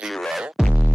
0, 1.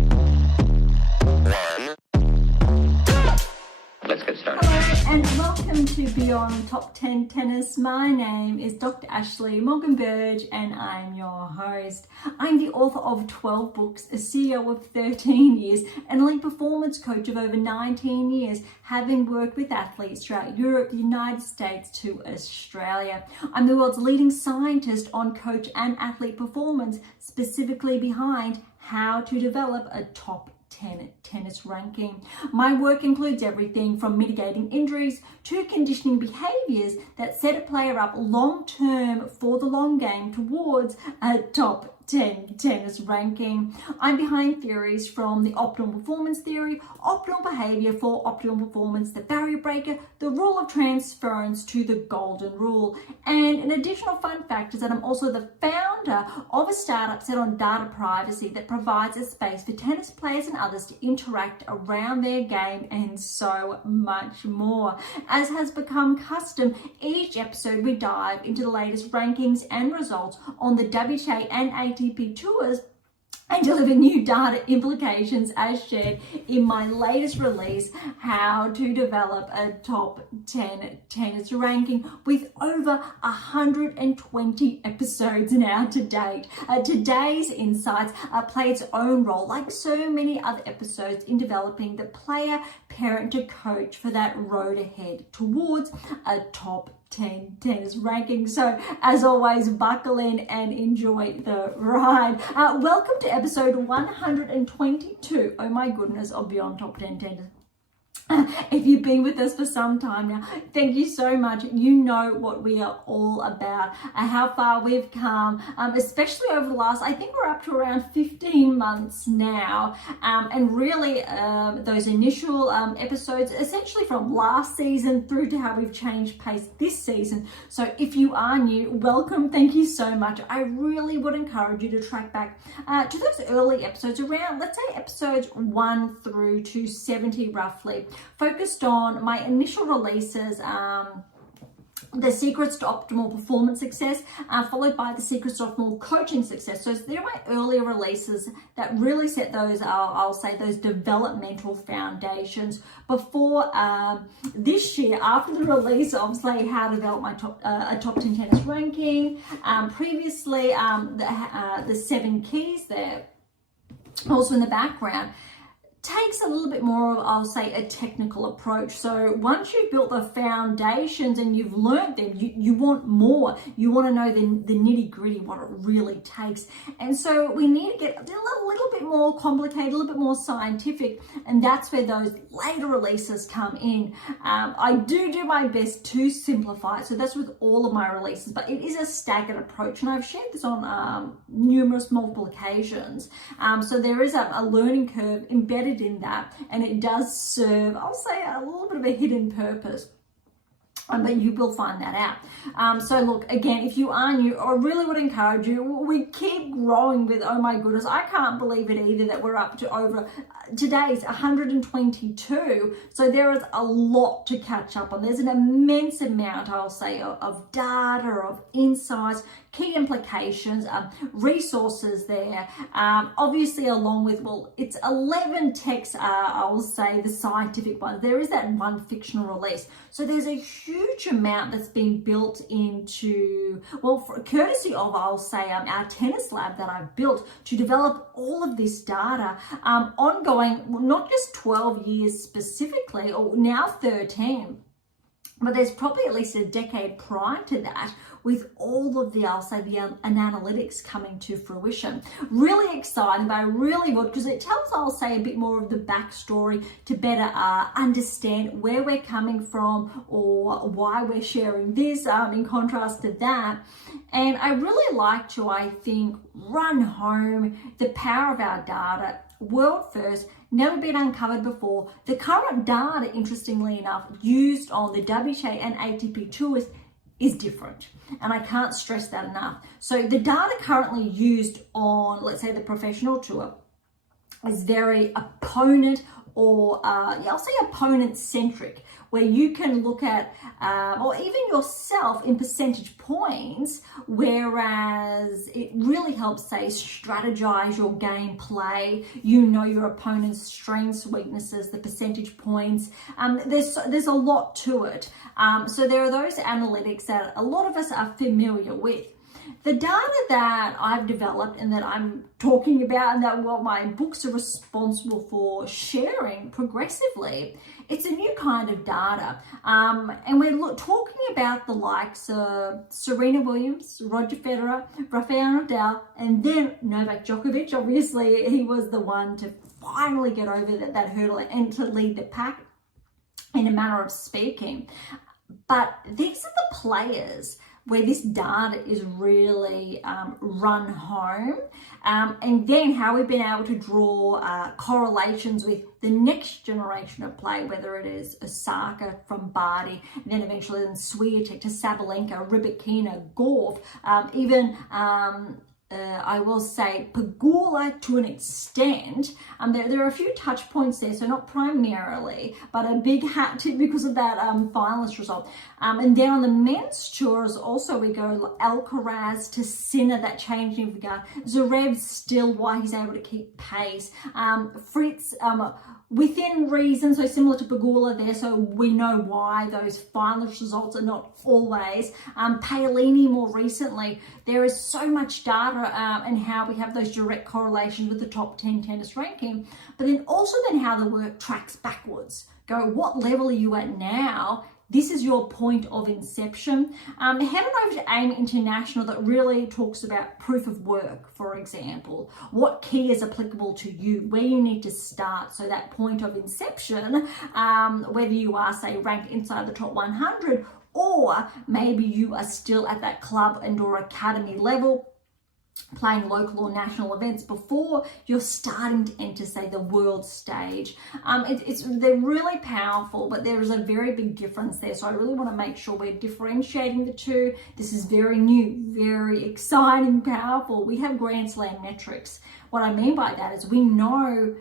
Let's get started. Hello and welcome to Beyond Top 10 Tennis. My name is Dr. Ashley Berge and I'm your host. I'm the author of 12 books, a CEO of 13 years, and a elite performance coach of over 19 years, having worked with athletes throughout Europe, the United States to Australia. I'm the world's leading scientist on coach and athlete performance, specifically behind how to develop a top 10 tennis ranking. My work includes everything from mitigating injuries to conditioning behaviors that set a player up long term for the long game towards a top 10 tennis ranking. I'm behind theories from the optimal performance theory, optimal behavior for optimal performance, the barrier breaker, the rule of transference to the golden rule. And an additional fun fact is that I'm also the founder of a startup set on data privacy that provides a space for tennis players and others to interact around their game and so much more. As has become custom, each episode we dive into the latest rankings and results on the WTA and ATP tours and deliver new data implications as shared in my latest release, How to Develop a Top 10 Tennis Ranking, with over 120 episodes now to date. Today's insights play its own role, like so many other episodes, in developing the player, parent to coach for that road ahead towards a top 10 tennis ranking. So as always, buckle in and enjoy the ride. Welcome to episode 122, oh my goodness, of Beyond Top 10 Tennis. If you've been with us for some time now, thank you so much. You know what we are all about, how far we've come, especially over the last, I think we're up to around 15 months now. And really those initial episodes, essentially from last season through to how we've changed pace this season. So if you are new, welcome. Thank you so much. I really would encourage you to track back to those early episodes around, let's say episodes 1 through to 70 roughly, focused on my initial releases, the secrets to optimal performance success, followed by the secrets to optimal coaching success. So they're my earlier releases that really set those, I'll say, those developmental foundations before this year, after the release of, say, How to Develop my a top 10 tennis ranking. Previously, the 7 keys there, also in the background, takes a little bit more of, I'll say, a technical approach. So once you've built the foundations and you've learned them, you want more. You want to know the nitty gritty, what it really takes. And so we need to get a little bit more complicated, a little bit more scientific, and that's where those later releases come in. I do my best to simplify it, so that's with all of my releases, but it is a staggered approach, and I've shared this on multiple occasions. So there is a learning curve embedded in that, and it does serve, I'll say, a little bit of a hidden purpose. But you will find that out. So look, again, if you are new, I really would encourage you. We keep growing with, oh my goodness, I can't believe it either that we're up to over, today's 122. So there is a lot to catch up on. There's an immense amount, I'll say, of data, of insights, key implications, resources there. Obviously, along with, well, it's 11 texts, I'll say, the scientific ones. There is that one fictional release. So there's a huge amount that's been built into, well, courtesy of, I'll say, our tennis lab that I've built to develop all of this data, ongoing, not just 12 years specifically, or now 13, but there's probably at least a decade prior to that, with all of the, I'll say, the analytics coming to fruition. Really excited, but I really would, because it tells, I'll say, a bit more of the backstory to better understand where we're coming from or why we're sharing this, in contrast to that. And I really like to, I think, run home the power of our data, world first, never been uncovered before. The current data, interestingly enough, used on the WTA and ATP tours is different, and I can't stress that enough. So the data currently used on, let's say, the professional tour is very opponent or I'll say opponent centric, where you can look at or even yourself in percentage points, whereas it really helps, say, strategize your gameplay. You know your opponent's strengths, weaknesses, the percentage points. There's a lot to it. So there are those analytics that a lot of us are familiar with. The data that I've developed and that I'm talking about, and that what my books are responsible for sharing progressively, it's a new kind of data. And we're talking about the likes of Serena Williams, Roger Federer, Rafael Nadal, and then Novak Djokovic. Obviously, he was the one to finally get over that hurdle and to lead the pack in a manner of speaking. But these are the players where this data is really run home, and then how we've been able to draw correlations with the next generation of play, whether it is Osaka from Barty, and then eventually then Swiatek to Sabalenka, Rybakina, Gauff, even I will say Pegula to an extent. There are a few touch points there, so not primarily, but a big hat tip because of that finalist result. And then on the men's tours, also we go Alcaraz to Sinner, that changing regard. Zverev still, why he's able to keep pace. Fritz, within reason, so similar to Pegula there, so we know why those finalist results are not always. Paolini more recently, there is so much data and how we have those direct correlations with the top 10 tennis ranking, but then also then how the work tracks backwards. Go, what level are you at now? This is your point of inception. Head on over to AIM International that really talks about proof of work, for example. What key is applicable to you, where you need to start. So that point of inception, whether you are, say, ranked inside the top 100, or maybe you are still at that club and or academy level, playing local or national events before you're starting to enter, say, the world stage. They're really powerful, but there is a very big difference there. So I really want to make sure we're differentiating the two. This is very new, very exciting, powerful. We have Grand Slam metrics. What I mean by that is we know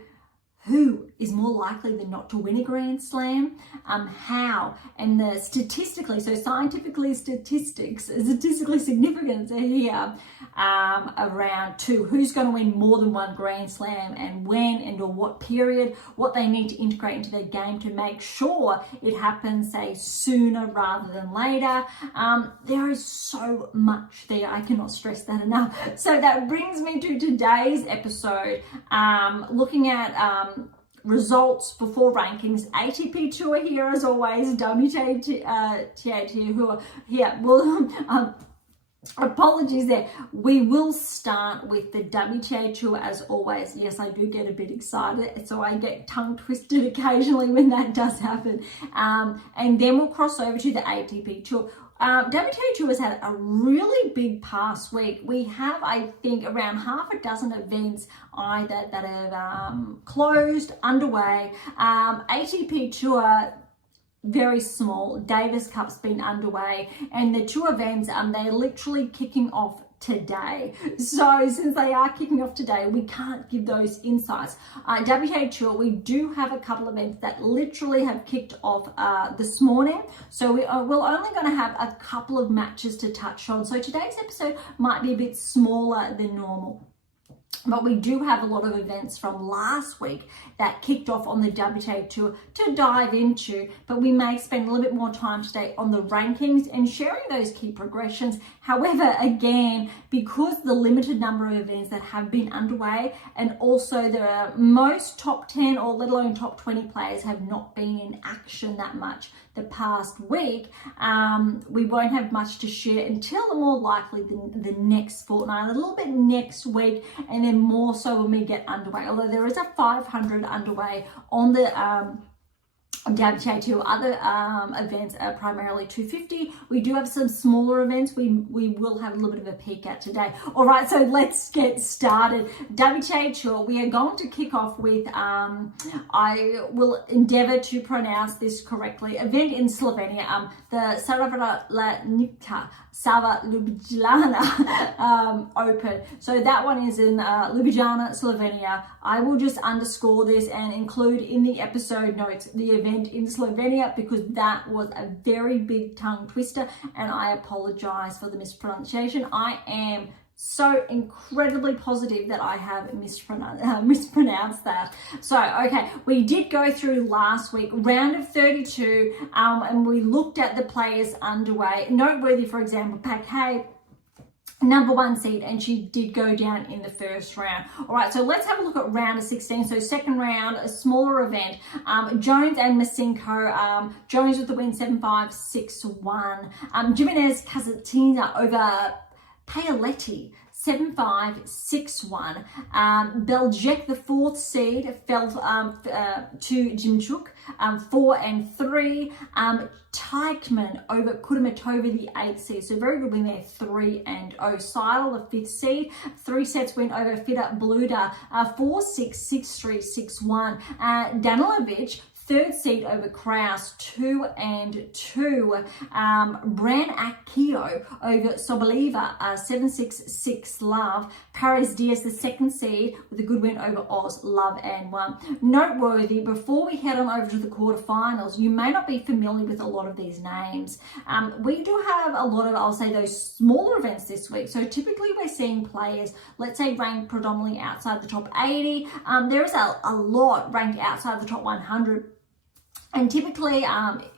who is more likely than not to win a Grand Slam, how, and the statistically, so statistically significant here around who's going to win more than one Grand Slam and when and or what period, what they need to integrate into their game to make sure it happens, say, sooner rather than later. There is so much there, I cannot stress that enough. So that brings me to today's episode, looking at results before rankings. ATP Tour here as always, WTA who are here. Well, apologies there. We will start with the WTA Tour as always. Yes, I do get a bit excited, so I get tongue twisted occasionally when that does happen. And then we'll cross over to the ATP Tour. WTA Tour has had a really big past week. We have, I think, around half a dozen events either that have closed, underway. ATP Tour, very small. Davis Cup's been underway, and the two events, they're literally kicking off today. So since they are kicking off today, we can't give those insights. WTA Tour, we do have a couple of events that literally have kicked off this morning. So we're only going to have a couple of matches to touch on. So today's episode might be a bit smaller than normal. But we do have a lot of events from last week that kicked off on the WTA Tour to dive into, but we may spend a little bit more time today on the rankings and sharing those key progressions. However, again, because the limited number of events that have been underway, and also the most top 10 or let alone top 20 players have not been in action that much the past week, we won't have much to share until more likely the next fortnight, a little bit next week, and then more so when we get underway. Although there is a 500 underway on the WTA Tour. Other events are primarily 250. We do have some smaller events we will have a little bit of a peek at today. All right, so let's get started. WTA Tour, we are going to kick off with, I will endeavor to pronounce this correctly, event in Slovenia, the Saravatlanica Sava Ljubljana Open. So that one is in Ljubljana, Slovenia. I will just underscore this and include in the episode notes the event in Slovenia, because that was a very big tongue twister, and I apologize for the mispronunciation. I am so incredibly positive that I have mispronounced that. So, okay, we did go through last week, round of 32, and we looked at the players underway. Noteworthy, for example, Paquet, number 1 seed, and she did go down in the first round. All right, so let's have a look at round of 16. So second round, a smaller event. Jones and Masenko. Jones with the win, 7-5, 6-1. Jimenez Kasatina over Paoletti, 7-5, 6-1. Belgique, the 4th seed, fell to Jimchuk, 4-3. Teichmann over Kudermetova, the 8th seed. So very good win there, 3-0. Seidel, the 5th seed, 3 sets win over Fida Bluda, 4-6, 6-3, 6-1. Danilovic, 3rd seed over Kraus, 2-2. Bran Akio over Soboleva, 7-6, 6-love. Paris Diaz, the 2nd seed, with a good win over Oz, love and 1. Noteworthy, before we head on over to the quarterfinals, you may not be familiar with a lot of these names. We do have a lot of, I'll say, those smaller events this week. So typically we're seeing players, let's say, ranked predominantly outside the top 80. There is a lot ranked outside the top 100. And typically,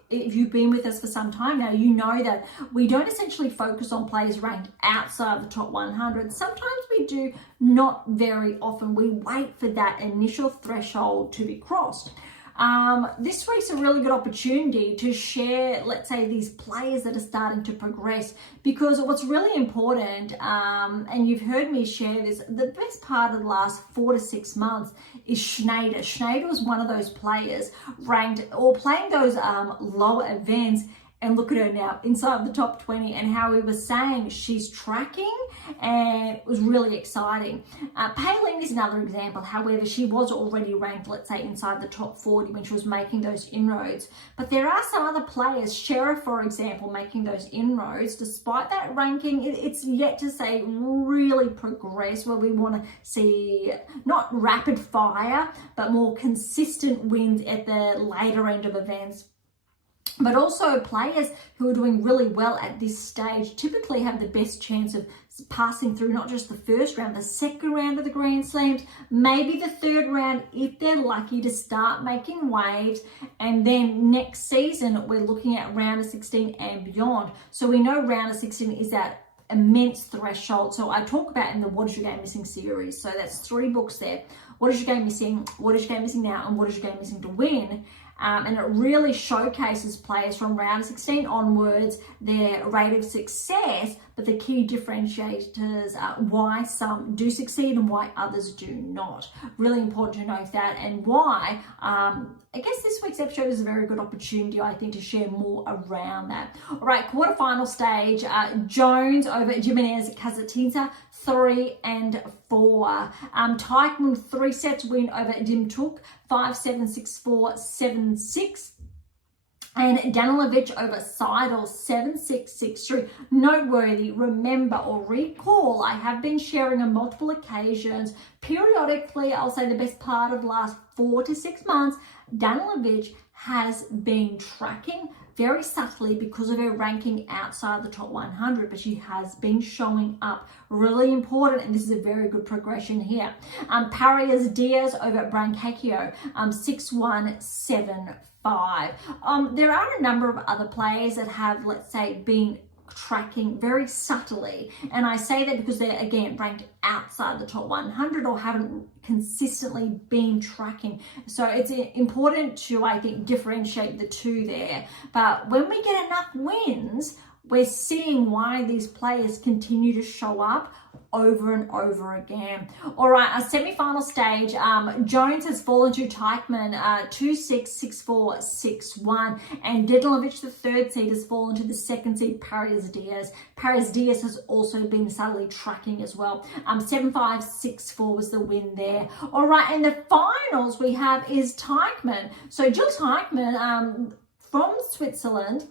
if you've been with us for some time now, you know that we don't essentially focus on players ranked outside the top 100. Sometimes we do, not very often. We wait for that initial threshold to be crossed. This week's a really good opportunity to share, let's say, these players that are starting to progress, because what's really important, and you've heard me share this, the best part of the last 4 to 6 months is Schneider. Schneider was one of those players ranked or playing those lower events. And look at her now inside the top 20, and how we were saying she's tracking, and it was really exciting. Palin is another example. However, she was already ranked, let's say, inside the top 40 when she was making those inroads. But there are some other players, Sheriff, for example, making those inroads. Despite that ranking, it's yet to say really progress, where we want to see not rapid fire, but more consistent wins at the later end of events. But also players who are doing really well at this stage typically have the best chance of passing through not just the first round, the second round of the Grand Slams, maybe the third round if they're lucky to start making waves. And then next season, we're looking at round of 16 and beyond. So we know round of 16 is that immense threshold. So I talk about in the What Is Your Game Missing series. So that's 3 books there. What is your game missing? What is your game missing now? And what is your game missing to win? And it really showcases players from round 16 onwards, their rate of success, but the key differentiators are why some do succeed and why others do not. Really important to note that, and why I guess this week's episode is a very good opportunity, I think, to share more around that. All right, quarterfinal stage, Jones over Jimenez Kasatina, 3-4. Teichmann, 3 sets win over Dimchuk, 5-7, 6-4, 7-6. And Danilovic over Seidel, 7-6, 6-3. Noteworthy, remember or recall, I have been sharing on multiple occasions, periodically, I'll say the best part of the last 4 to 6 months, Danilovic has been tracking very subtly because of her ranking outside the top 100, but she has been showing up. Really important, and this is a very good progression here. Paris Diaz over Brancacchio, 6-1, 7-5. There are a number of other players that have, let's say, been tracking very subtly, and I say that because they're, again, ranked outside the top 100 or haven't consistently been tracking. So it's important to, I think, differentiate the two there. But when we get enough wins, we're seeing why these players continue to show up over and over again. All right, our semi-final stage, Jones has fallen to Teichmann, 2-6, 6-4, 6-1, and Danilovic, the 3rd seed, has fallen to the 2nd seed, Paris Diaz. Paris Diaz has also been subtly tracking as well. 7-5, 6-4 was the win there. All right, and the finals we have is Teichmann. So Jill Teichmann from Switzerland,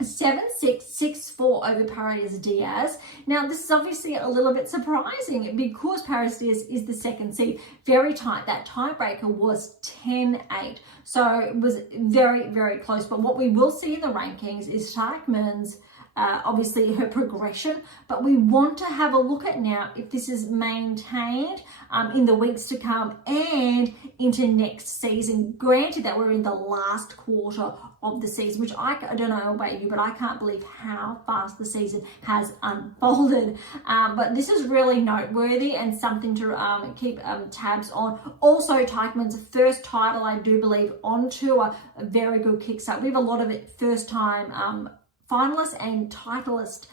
7-6, 6-4 over Paris Diaz. Now, this is obviously a little bit surprising because Paris Diaz is the second seed. Very tight. That tiebreaker was 10-8. So it was very, very close. But what we will see in the rankings is Teichmann's obviously her progression, but we want to have a look at now if this is maintained in the weeks to come and into next season. Granted that we're in the last quarter of the season, which I don't know about you, but I can't believe how fast the season has unfolded. But this is really noteworthy and something to keep tabs on. Also, Teichmann's first title, I do believe, on tour, a very good kickstart. We have a lot of it first time finalist and titleist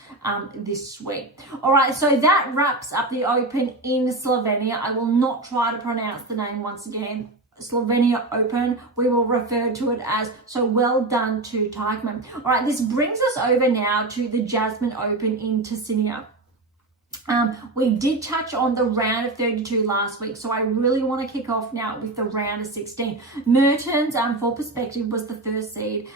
this week. All right, so that wraps up the Open in Slovenia. I will not try to pronounce the name once again. Slovenia Open, we will refer to it as. So well done to Teichmann. All right, this brings us over now to the Jasmine Open in Ticino. We did touch on the round of 32 last week, so I really want to kick off now with the round of 16. Mertens, for perspective, was the first seed.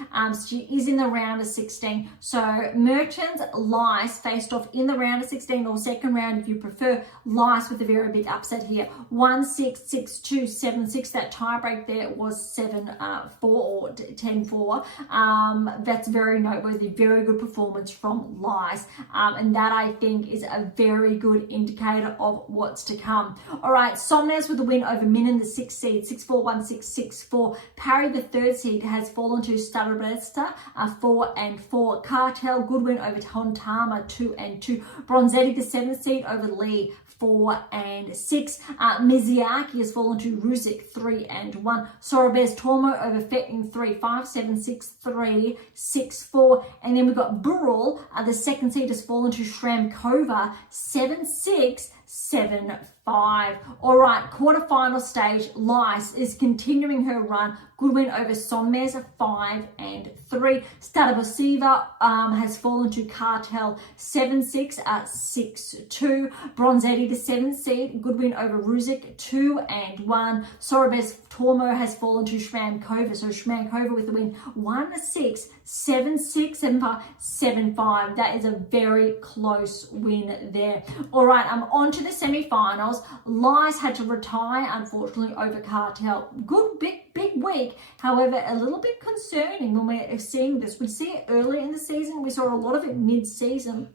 She is in the round of 16. So Mertens, Lice faced off in the round of 16, or second round if you prefer. Lice with a very big upset here. 1-6, 6-2, 7-6. That tiebreak there was 7-4 or 10-4. That's very noteworthy. Very good performance from Lice. And that, I think, is a very good indicator of what's to come. All right, Somnes with the win over Minen, the 6th seed, 6-4, 1-6, 6-4. Parry, the 3rd seed, has fallen to Starobresta, 4-4. Cartel, good win over Hontama, 2-2. Bronzetti, the 7th seed, over Lee, 4-6. Miziaki has fallen to Ruzik, 3-1. Sorobes Tormo over Fetting, 3-5, 7-6, 3, 6-4. And then we've got Burrell, the 2nd seed, has fallen to Shramkova, 7-6, 7-5. All right, quarterfinal stage. Lice is continuing her run. Good win over Sommes, 5-3. Stadabosiva has fallen to Cartel, 7-6, 6-2. Bronzetti, the 7th seed, good win over Ruzik, 2-1. Sorobes Tormo has fallen to Shramkova. So Shramkova with the win, 1-6, 7-6, 7-5, 7-5. That is a very close win there. All right, on to the semi-finals. Lice had to retire, unfortunately, over Cartel. Good, big week. However, a little bit concerning when we're seeing this. We see it early in the season. We saw a lot of it mid-season.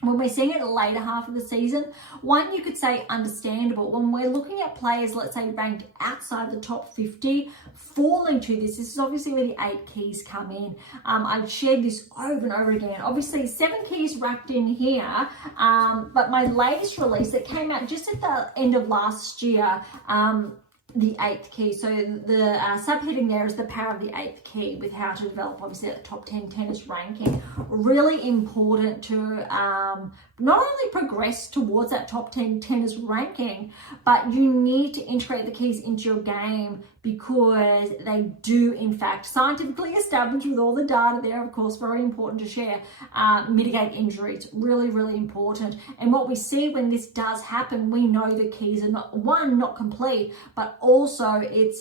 When we're seeing it later half of the season, one, you could say understandable. When we're looking at players, let's say ranked outside the top 50, falling to this is obviously where the 8 keys come in. I've shared this over and over again. Obviously, 7 keys wrapped in here, but my latest release that came out just at the end of last year, the 8th key. So the subheading there is the power of the 8th key, with how to develop obviously at the top 10 tennis ranking. Really important to not only progress towards that top 10 tennis ranking, but you need to integrate the keys into your game, because they do, in fact, scientifically established with all the data there, of course, very important to share, mitigate injuries. Really, really important. And what we see when this does happen, we know the keys are not complete, but also it's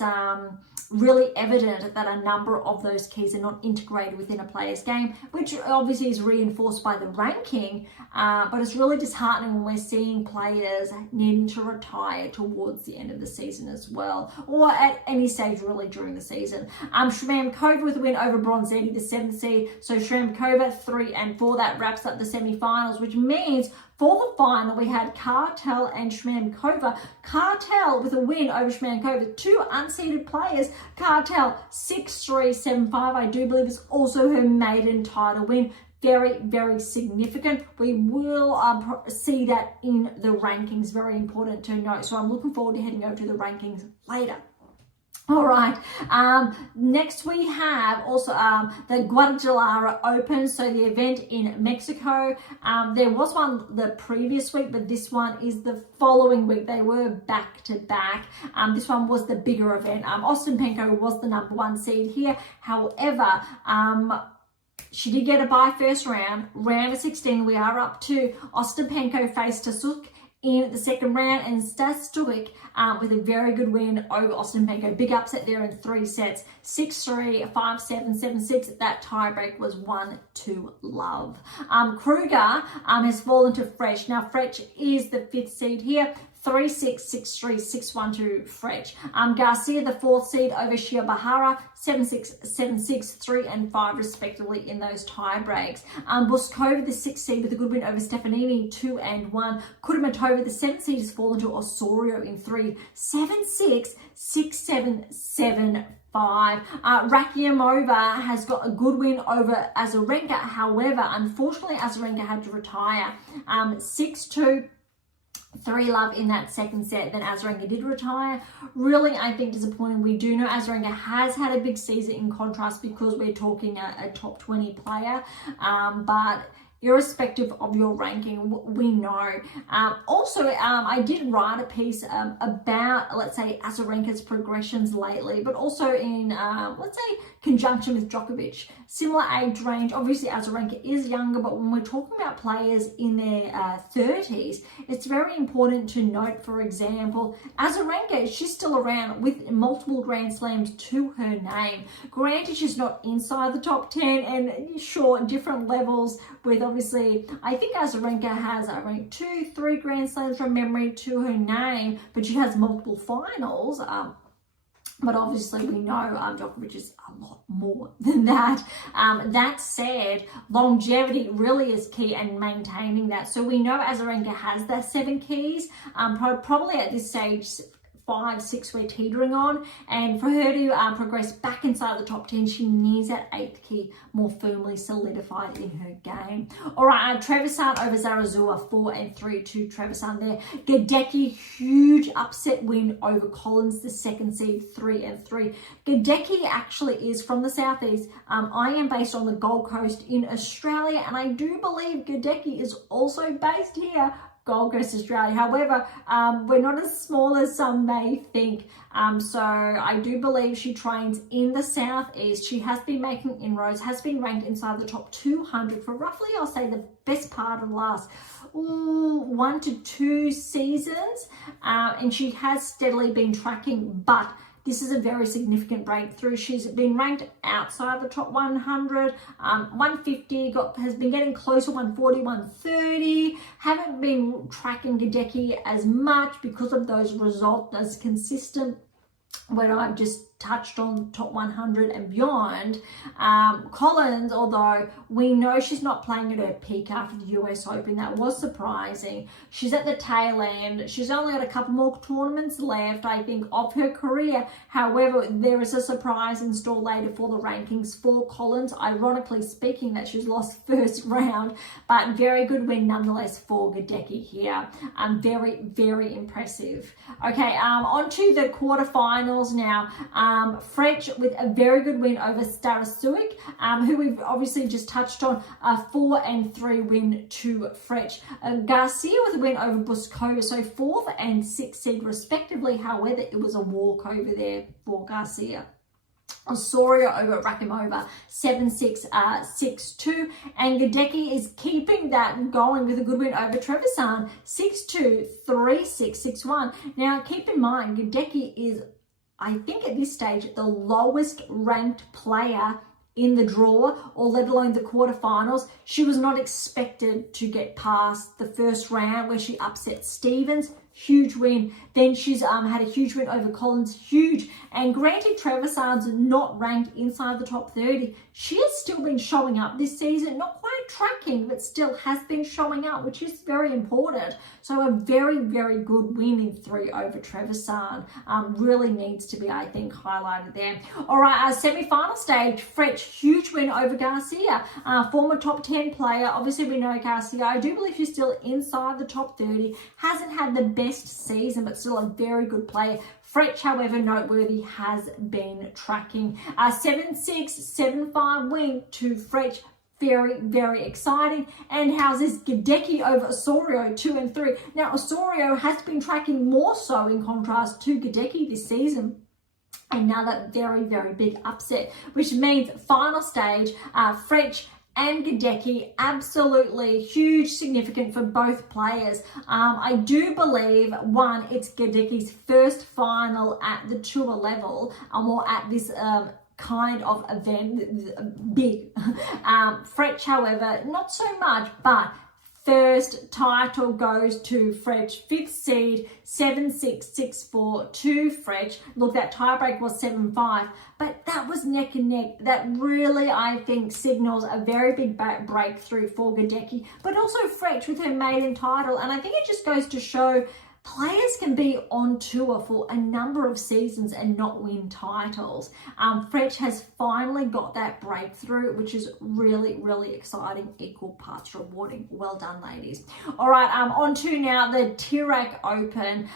really evident that a number of those keys are not integrated within a player's game, which obviously is reinforced by the ranking, but it's really disheartening when we're seeing players needing to retire towards the end of the season as well, or at any stage really during the season. Shramkova with a win over Bronzetti, the 7th seed. So Shramkova 3-4. That wraps up the semi-finals, which means for the final, we had Cartel and Shramkova. Cartel with a win over Shramkova. 2 unseeded players. Cartel 6-3, 7-5. I do believe it's also her maiden title win. Very, very significant. We will see that in the rankings. Very important to note. So I'm looking forward to heading over to the rankings later. All right, next we have also the Guadalajara Open, so the event in Mexico. There was one the previous week, but this one is the following week. They were back to back. This one was the bigger event. Ostapenko was the number 1 seed here. However, she did get a bye first round. Round of 16, we are up to Ostapenko faced Tasuk in the second round, and Stoic with a very good win over Ostapenko. Big upset there in 3 sets, 6-3, 5-7, 7-6. That tiebreak was 1-2 love. Kruger has fallen to Frech. Now Frech is the 5th seed here. 3-6, 6-3, 6-1 to Frech. Garcia, the 4th seed over Shiobahara, 7-6, 7-6, 3 and 5 respectively in those tie breaks. Boskova, the 6th seed with a good win over Stefanini, 2 and 1. Kudermetova, the 7th seed, has fallen to Osorio in 3, 7-6, 6-7, 7-5. Rakiamova has got a good win over Azarenka. However, unfortunately, Azarenka had to retire. 6-2. 3 love in that second set. Then Azarenka did retire. Really, I think disappointing. We do know Azarenka has had a big season in contrast because we're talking a top 20 player. But irrespective of your ranking, we know. Also, I did write a piece about, let's say, Azarenka's progressions lately, but also in, let's say, conjunction with Djokovic. Similar age range. Obviously, Azarenka is younger, but when we're talking about players in their 30s, it's very important to note, for example, Azarenka, she's still around with multiple Grand Slams to her name. Granted, she's not inside the top 10, and sure, different levels with, obviously, I think Azarenka has, I think, 2-3 Grand Slams from memory to her name, but she has multiple finals. But obviously we know Djokovic is a lot more than that. That said, longevity really is key and maintaining that. So we know Azarenka has that 7 keys. Probably at this stage, 5, 6 we're teetering on, and for her to progress back inside the top 10, she needs that 8th key more firmly solidified in her game. All right, Trevisan over Zarazua, 4-3 to Trevisan there. Gadecki, huge upset win over Collins, the 2nd seed, 3-3. Gadecki actually is from the southeast. I am based on the Gold Coast in Australia, and I do believe Gadecki is also based here, Gold Coast, Australia. However, we're not as small as some may think. So I do believe she trains in the southeast. She has been making inroads, has been ranked inside the top 200 for roughly, I'll say, the best part of the last 1 to 2 seasons. And she has steadily been tracking, but this is a very significant breakthrough. She's been ranked outside the top 100, 150, has been getting closer, 140, 130. Haven't been tracking Gadecki as much because of those results as consistent when I've just touched on top 100 and beyond. Collins, although we know she's not playing at her peak after the US Open, that was surprising. She's at the tail end. She's only got a couple more tournaments left, I think, of her career. However, there is a surprise in store later for the rankings for Collins. Ironically speaking, that she's lost first round, but very good win nonetheless for Gadecki here. Very, very impressive. Okay, on to the quarterfinals now. Frech with a very good win over Stoic, who we've obviously just touched on, a 4-3 win to Frech. Garcia with a win over Boskova, so 4th and 6th seed respectively. However, it was a walkover there for Garcia. Osorio over Rakhimova, 7-6, 6-2, and Gadecki is keeping that going with a good win over Trevisan, 6-2, 3-6, 6-1. Now, keep in mind, Gadecki is, I think at this stage, the lowest ranked player in the draw, or let alone the quarterfinals. She was not expected to get past the first round where she upset Stevens. Huge win. Then she's had a huge win over Collins, huge. And granted, Trevisan's not ranked inside the top 30. She has still been showing up this season, not quite tracking, but still has been showing up, which is very important. So a very, very good win in 3 over Trevisan. Really needs to be, I think, highlighted there. All right, our semi-final stage, Frech, huge win over Garcia, former top 10 player. Obviously, we know Garcia. I do believe she's still inside the top 30. Hasn't had the best season, but still a very good player. Frech, however, noteworthy, has been tracking. 7-6, 7-5 win to Frech. Very, very exciting. And how's this? Gadecki over Osorio, 2-3. Now, Osorio has been tracking more so in contrast to Gadecki this season. Another very, very big upset, which means final stage, Frech and Gadecki, absolutely huge, significant for both players. I do believe, one, it's Gadecki's first final at the tour level, or at this kind of event, big. Fretch, however, not so much, but first title goes to Fretch, 5th seed, 7-6, 6-4 to Fretch. Look, that tiebreak was 7-5, but that was neck and neck. That really, I think, signals a very big breakthrough for Gadecki, but also Fretch with her maiden title. And I think it just goes to show players can be on tour for a number of seasons and not win titles. Fretch has finally got that breakthrough, which is really, really exciting, equal parts rewarding. Well done, ladies. All right, on to now the Tirac Open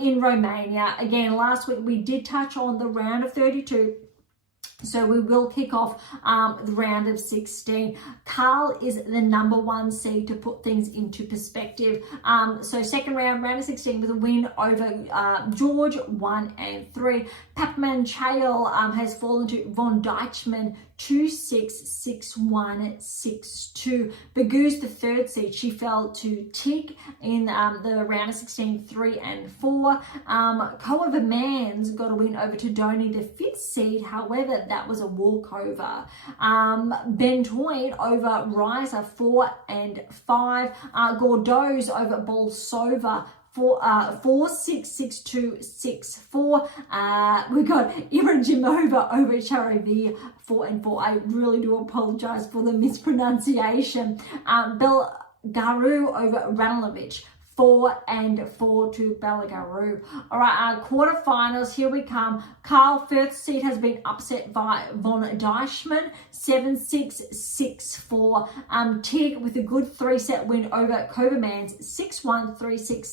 in Romania. Again, last week we did touch on the round of 32. So we will kick off the round of 16. Carl is the number 1 seed to put things into perspective. So second round of 16 with a win over George 1 and 3. Papman Chael has fallen to Von Deichmann 2-6, 6-1, 6-2. Bagoo's the 3rd seed. She fell to Tig in the round of 16, 3 and 4. Koa Vermans got a win over Todoni, the 5th seed. However, that was a walkover. Ben Toyne over Reiser 4 and 5. Gordo's over Bolsova 4-6, 6-2, 6-4. We got Ibrahimova over Charavia 4 and 4. I really do apologize for the mispronunciation. Belgaru over Ranilovic 4 and 4 to Belgaru. All right, quarterfinals, here we come. Carl, 1st seed, has been upset by Von Deichmann, 7-6, 6-4. Tig with a good 3-set win over Kovermans, 6-1, 3-6,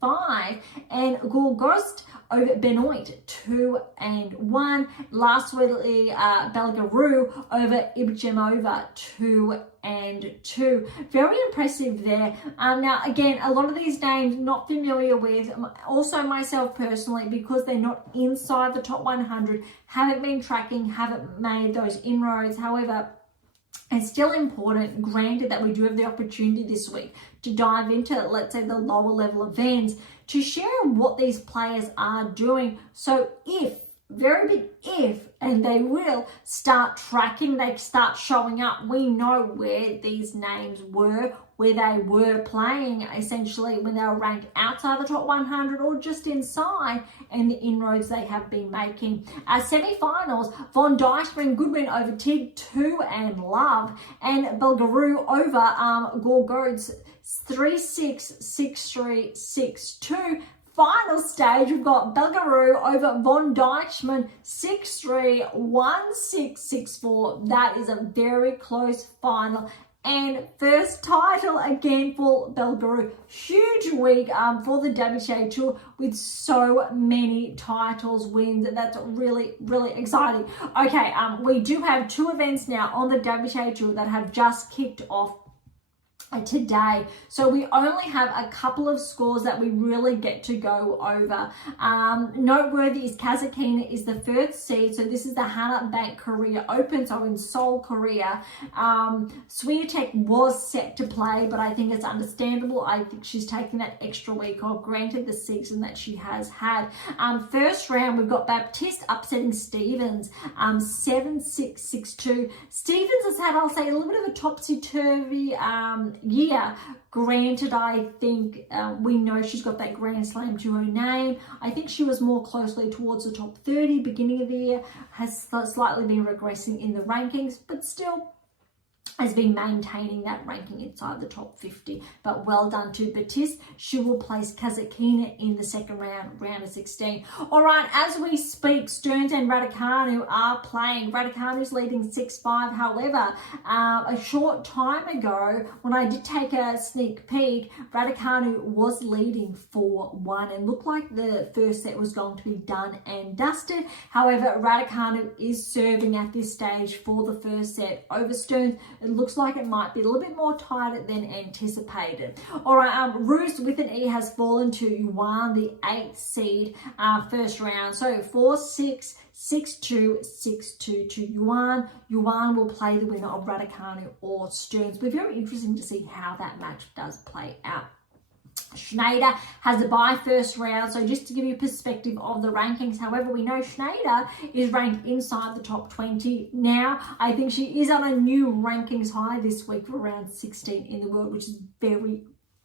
7-5. And Gorgost over Benoit, 2 and 1. Lastly, Belgaru over Ibrahimova, 2 and 2. Very impressive there. Now, again, a lot of these names not familiar with, also myself personally, because they're not inside the top 100, haven't been tracking, haven't made those inroads. However, it's still important, granted that we do have the opportunity this week to dive into, let's say, the lower level events, to share what these players are doing. So if, very big if, and they will start tracking, they start showing up, we know where these names were, where they were playing, essentially when they were ranked outside the top 100 or just inside, and the inroads they have been making. Semi-finals, Von Deichmann, good win over Tig, 2 and Love, and Belgaru over Gorgodes, 3-6, 6-3, 6-2. Final stage, we've got Belgaru over Von Deichmann, 6-3, 1-6, 6-4. That is a very close final. And first title again for Belgaru. Huge week for the WTA Tour with so many titles wins. That's really, really exciting. Okay, we do have 2 events now on the WTA Tour that have just kicked off today, so we only have a couple of scores that we really get to go over. Noteworthy is Kazakhina is the 3rd seed, so this is the Hana Bank Korea Open, so in Seoul, Korea. Swiatek was set to play, but I think it's understandable. I think she's taking that extra week off, granted the season that she has had. First round, we've got Baptiste upsetting Stevens, 7-6, 6-2. Stevens has had, I'll say, a little bit of a topsy-turvy year. Granted, I think we know she's got that Grand Slam to her name. I think she was more closely towards the top 30 beginning of the year, has slightly been regressing in the rankings, but still has been maintaining that ranking inside the top 50. But well done to Baptiste. She will place Kazakhina in the second round, round of 16. All right, as we speak, Stearns and Raducanu are playing. Raducanu's leading 6-5. However, a short time ago, when I did take a sneak peek, Raducanu was leading 4-1 and looked like the first set was going to be done and dusted. However, Raducanu is serving at this stage for the first set over Stearns. it looks like it might be a little bit more tighter than anticipated. All right, Rus with an E has fallen to Yuan, the 8th seed, first round. So 4-6, 6-2, 6-2 to Yuan. Yuan will play the winner of Raducanu or Stearns. We're very interesting to see how that match does play out. Schneider has a bye first round, so just to give you perspective of the rankings. However, we know Schneider is ranked inside the top 20 now. I think she is on a new rankings high this week for around 16 in the world, which is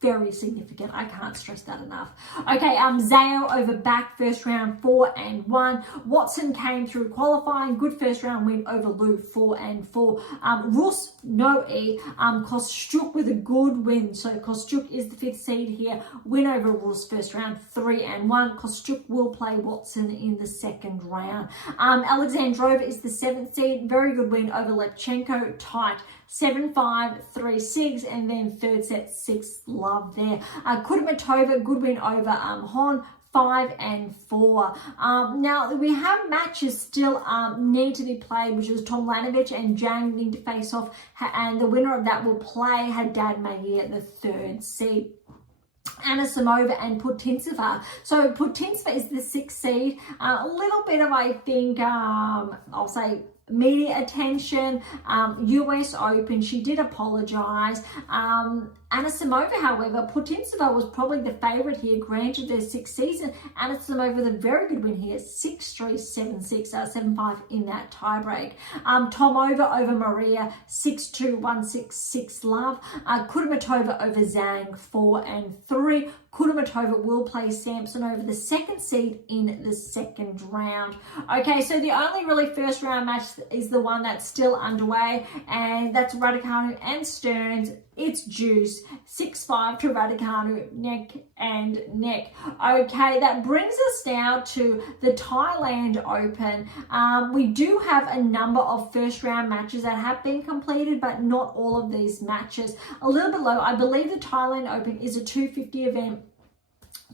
very significant. I can't stress that enough. Okay, Zhao over back first round 4-1. Watson came through qualifying, good first round win over Liu 4-4. Rus no E. Kostyuk with a good win. So Kostyuk is the 5th seed here. Win over Rus first round 3-1. Kostyuk will play Watson in the 2nd round. Alexandrova is the 7th seed. Very good win over Lepchenko. Tight 7-5, 3-6, and then 3rd set 6 love there. Kudermetova, good win over Hon, 5-4. Now we have matches still need to be played, which is Tomljanovic and Zhang need to face off, and the winner of that will play Haddad Maguire, the 3rd seed. Anisimova and Putintseva. So Putintseva is the 6th seed. A little bit of, I think, I'll say, media attention, US Open. She did apologize. Anisimova, however, Putintseva was probably the favorite here, granted their 6th season. Anisimova with a very good win here, 6-3, 7-6, 7-5 in that tiebreak. Tomova over Maria, 6-2, 1-6, 6 love. Kudermetova over Zhang, 4-3. Kudermetova will play Samsonova, the 2nd seed, in the 2nd round. Okay, so the only really first round match is the one that's still underway, and that's Raducanu and Stearns. It's juice, 6-5 to Raducanu, neck and neck. Okay, that brings us now to the Thailand Open. We do have a number of first round matches that have been completed, but not all of these matches. A little bit low. I believe the Thailand Open is a 250 event.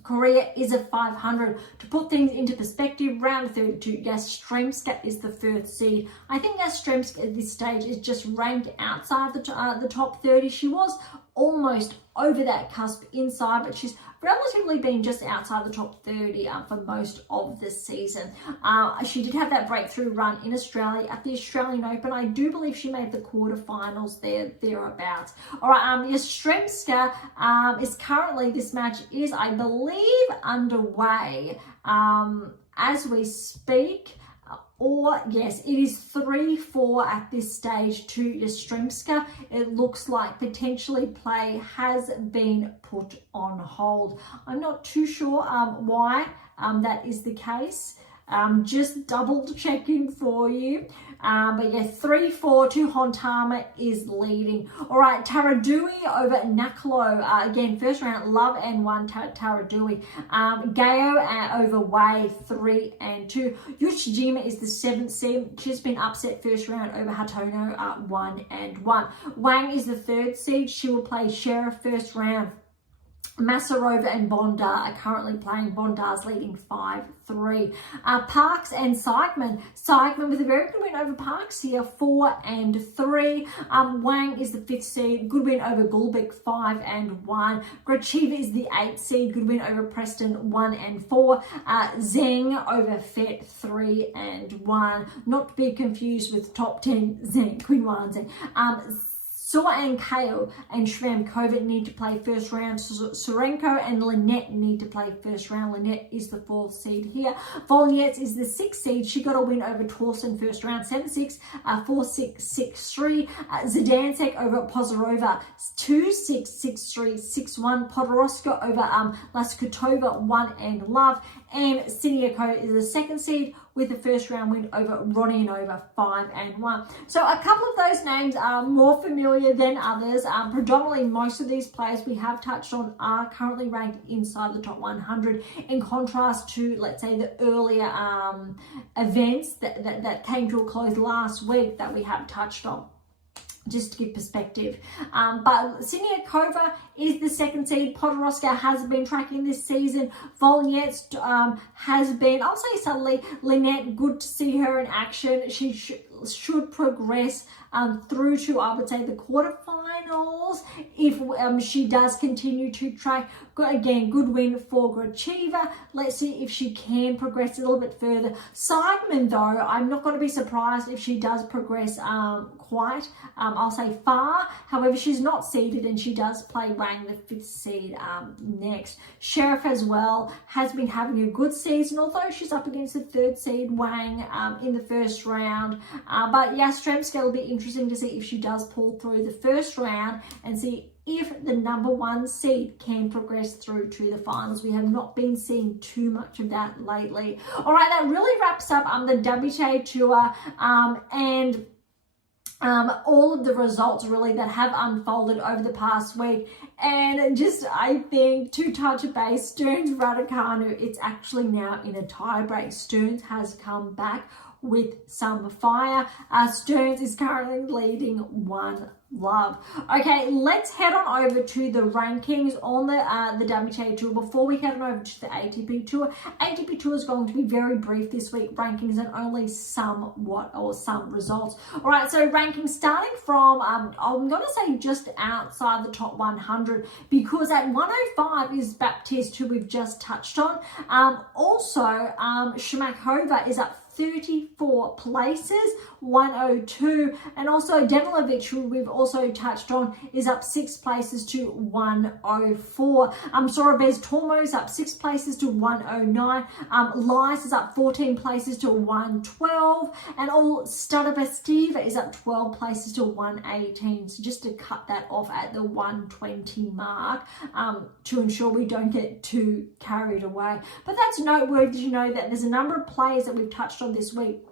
Korea is a 500. To put things into perspective, round 32, Yastremska is the 3rd seed. I think Yastremska at this stage is just ranked outside the top 30. She was almost over that cusp inside, but she's relatively been just outside the top 30 for most of the season. She did have that breakthrough run in Australia at the Australian Open. I do believe she made the quarterfinals thereabouts. All right, Yastremska is currently, this match is, I believe, underway as we speak. Or yes, it is 3-4 at this stage to Yastremska. It looks like potentially play has been put on hold. I'm not too sure why that is the case. Just double checking for you. But yeah, 3-4 to Hontama is leading. All right, Taradui over Naklo. Again, first round, love and 1 Taradui. Gayo over Wei, 3-2. Yuchijima is the 7th seed. She's been upset first round over Hatono, 1-1. Wang is the 3rd seed. She will play Sheriff first round. Masarova and Bondar are currently playing. Bondar's leading 5-3. Parks and Seidman. Seidman with a very good win over Parks here, 4-3. Wang is the 5th seed. Good win over Gulbik, 5-1. Gracheva is the 8th seed. Good win over Preston, 1-4. Zheng over Fet, 3-1. Not to be confused with top 10 Zheng, Queen Wan Zheng. Saw and Kale and Shvamkova need to play first round. Sorenko and Lynette need to play first round. Lynette is the 4th seed here. Volnets is the 6th seed. She got a win over Torsen first round, 7-6, 4-6, 6-3. Zidansek over Pozarova, 2-6, 6-3, 6-1. Podoroska over Laskutova, 1 love. And Siniako is the 2nd seed with the first round win over Rodionova, 5-1. So a couple of those names are more familiar than others. Predominantly most of these players we have touched on are currently ranked inside the top 100, in contrast to, let's say, the earlier events that came to a close last week that we have touched on, just to give perspective. But Siniakova is the second seed. Podoroska has been tracking this season. Volnets has been, I'll say subtly. Lynette, good to see her in action. She should progress through to, I would say, the quarterfinals if she does continue to track. Again, good win for Gracheva. Let's see if she can progress a little bit further. Seidman, though, I'm not going to be surprised if she does progress quite, I'll say, far. However, she's not seeded, and she does play Wang, the 5th seed, next. Sheriff as well has been having a good season, although she's up against the 3rd seed Wang in the first round. But yeah, Stremska will be interesting to see if she does pull through the first round and see if the number 1 seed can progress through to the finals. We have not been seeing too much of that lately. All right, that really wraps up the WTA Tour and all of the results really that have unfolded over the past week. And just, I think, to touch base, Stearns Raducanu, it's actually now in a tie break. Stearns has come back with some fire. Stearns is currently leading 1-love. Okay, let's head on over to the rankings on the WTA Tour before we head on over to the ATP Tour. ATP Tour is going to be very brief this week, rankings and only some results. All right, so rankings starting from, I'm going to say just outside the top 100, because at 105 is Baptiste, who we've just touched on. Also, Shmakova is up 34 places, 102, and also Danilovic, who we've also touched on, is up 6 places to 104. Sorobes Tormo is up 6 places to 109. Lies is up 14 places to 112, and all Stadabestiva is up 12 places to 118. So just to cut that off at the 120 mark, to ensure we don't get too carried away. But that's noteworthy to know that there's a number of players that we've touched on this week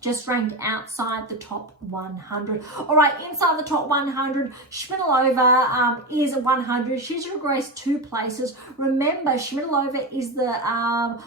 just ranked outside the top 100. All right, inside the top 100, Shmidlova is 100. She's regressed 2 places. Remember, Shmidlova is the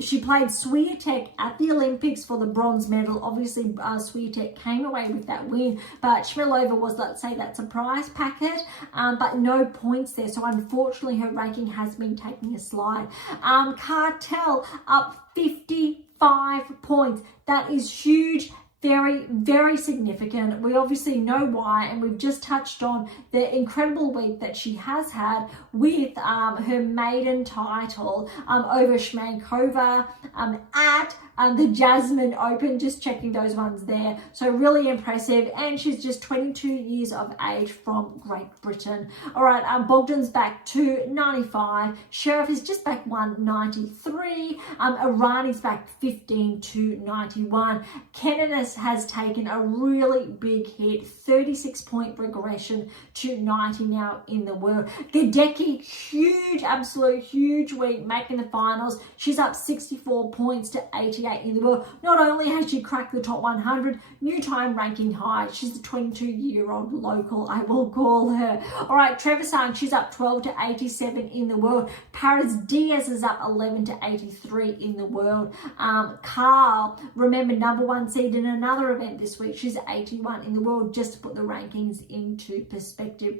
she played Swiatek at the Olympics for the bronze medal. Obviously, Swiatek came away with that win, but Shmidlova was, let's say, that surprise packet, but no points there. So unfortunately, her ranking has been taking a slide. Cartel up 55 points. That is huge. Very, very significant. We obviously know why, and we've just touched on the incredible week that she has had with her maiden title over Shmankova at the Jasmine Open, just checking those ones there. So really impressive, and she's just 22 years of age from Great Britain. All right, Bogdan's back to 95. Sheriff is just back 193. Irani's back 15 to 91. Kennenis has taken a really big hit, 36-point regression to 90 now in the world. Gadecki, huge, absolute huge week, making the finals. She's up 64 points to 88 in the world. Not only has she cracked the top 100, new time ranking high. She's the 22-year-old local, I will call her. All right, Trevisan, she's up 12 to 87 in the world. Paris Diaz is up 11 to 83 in the world. Carl, remember, number 1 seed in another event this week. She's 81 in the world, just to put the rankings into perspective.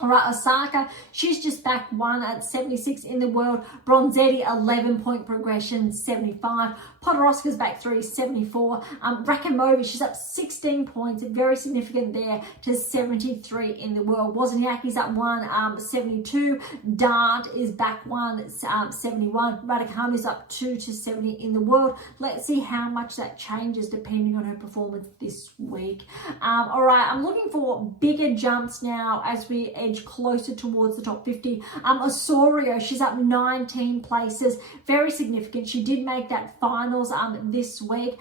All right, Osaka, she's just back 1 at 76 in the world. Bronzetti, 11-point progression, 75. Podoroska's back 3, 74. Rakimova, she's up 16 points, very significant there, to 73 in the world. Wozniacki's up 1, 72. Dart is back 1, 71. Raducanu's up 2 to 70 in the world. Let's see how much that changes depending on her performance this week. All right, I'm looking for bigger jumps now as we edge closer towards the top 50. Osorio, she's up 19 places, very significant. She did make that finals this week.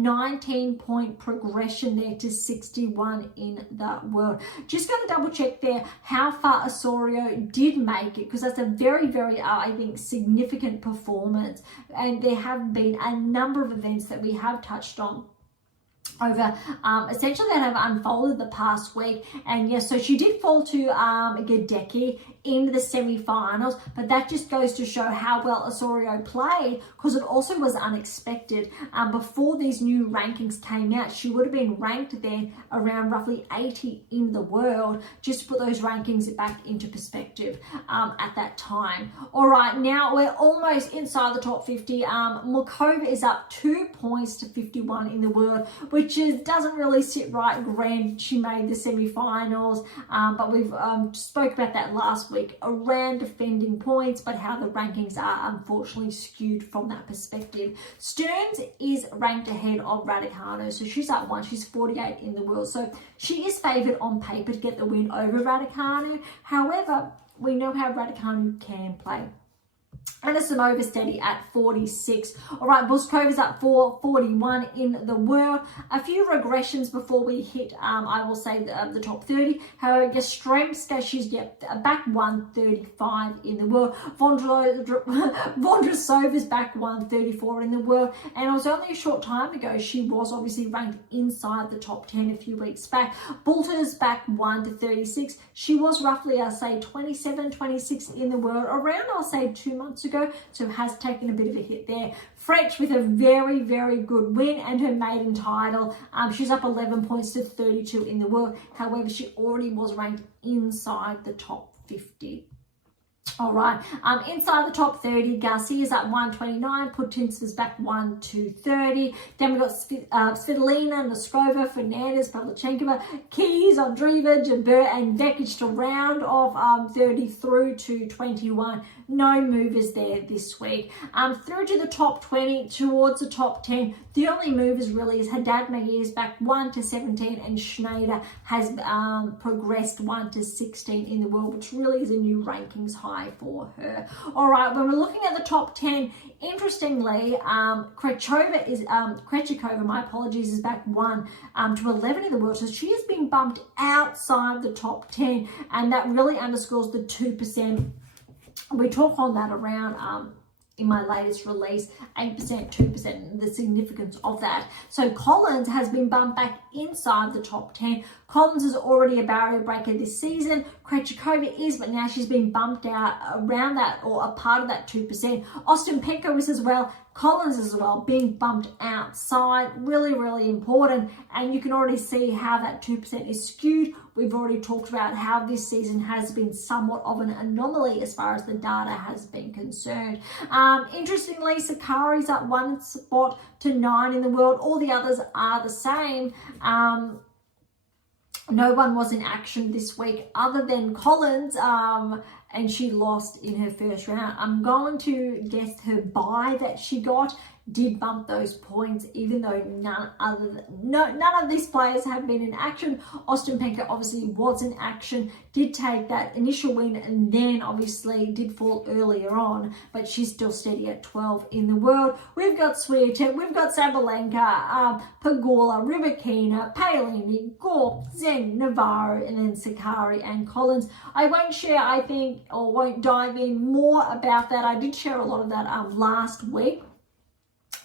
19-point progression there to 61 in the world. Just going to double check there how far Osorio did make it, because that's a very, very, I think, significant performance. And there have been a number of events that we have touched on over essentially that have unfolded the past week. And yes, so she did fall to Gadecki in the semi-finals, but that just goes to show how well Osorio played, because it also was unexpected. Before these new rankings came out, she would have been ranked then around roughly 80 in the world, just to put those rankings back into perspective at that time. All right, now we're almost inside the top 50. Mukova is up 2 points to 51 in the world, which doesn't really sit right. Granted, she made the semi-finals, but we've spoke about that last week around defending points, but how the rankings are unfortunately skewed from that perspective. Stearns is ranked ahead of Raducanu, so she's up 1. She's 48 in the world, so she is favoured on paper to get the win over Raducanu. However, we know how Raducanu can play. Anisimova steady at 46. All right, Bouzkova's up 41 in the world. A few regressions before we hit, I will say, the top 30. However, Yastremska, she's back 135 in the world. Vondrasova's back 134 in the world. And it was only a short time ago, she was obviously ranked inside the top 10 a few weeks back. Bulter's back 1 to 36. She was roughly, I'll say, 27, 26 in the world around, I'll say, 2 months ago, so has taken a bit of a hit there. Fretch with a very, very good win and her maiden title. She's up 11 points to 32 in the world. However, she already was ranked inside the top 50. All right, inside the top 30, Garcia's at 129, Putintsev's back 1 to 30. Then we've got Svitolina, Noskova, Fernandez, Pavlyuchenkova, Keys, Andreeva, Jabeur, and Vekic to round off 30 through to 21. No movers there this week. Through to the top 20, towards the top 10, the only movers really is Haddad Magee is back 1 to 17, and Schneider has progressed 1 to 16 in the world, which really is a new rankings high for her. All right, when we're looking at the top 10, interestingly, Krejcikova, my apologies, is back 1 to 11 in the world. So she has been bumped outside the top 10, and that really underscores the 2%. We talk on that around in my latest release, 8%, 2%, the significance of that. So Collins has been bumped back inside the top 10. Collins is already a barrier breaker this season. Krejcikova is, but now she's been bumped out around that, or a part of that 2%. Ostapenko is as well. Collins as well, being bumped outside. Really, really important. And you can already see how that 2% is skewed. We've already talked about how this season has been somewhat of an anomaly as far as the data has been concerned. Interestingly, Sakari's up 1 spot to 9 in the world. All the others are the same. No one was in action this week other than Collins, and she lost in her first round. I'm going to guess her bye that she got did bump those points, even though none of these players have been in action. Ostapenko obviously was in action, did take that initial win, and then obviously did fall earlier on, but she's still steady at 12 in the world. We've got Swiatek, we've got Sabalenka, Pegula, Rybakina, Paolini, Gork, Zen, Navarro, and then Sakari and Collins. I won't share, I think, or won't dive in more about that. I did share a lot of that last week,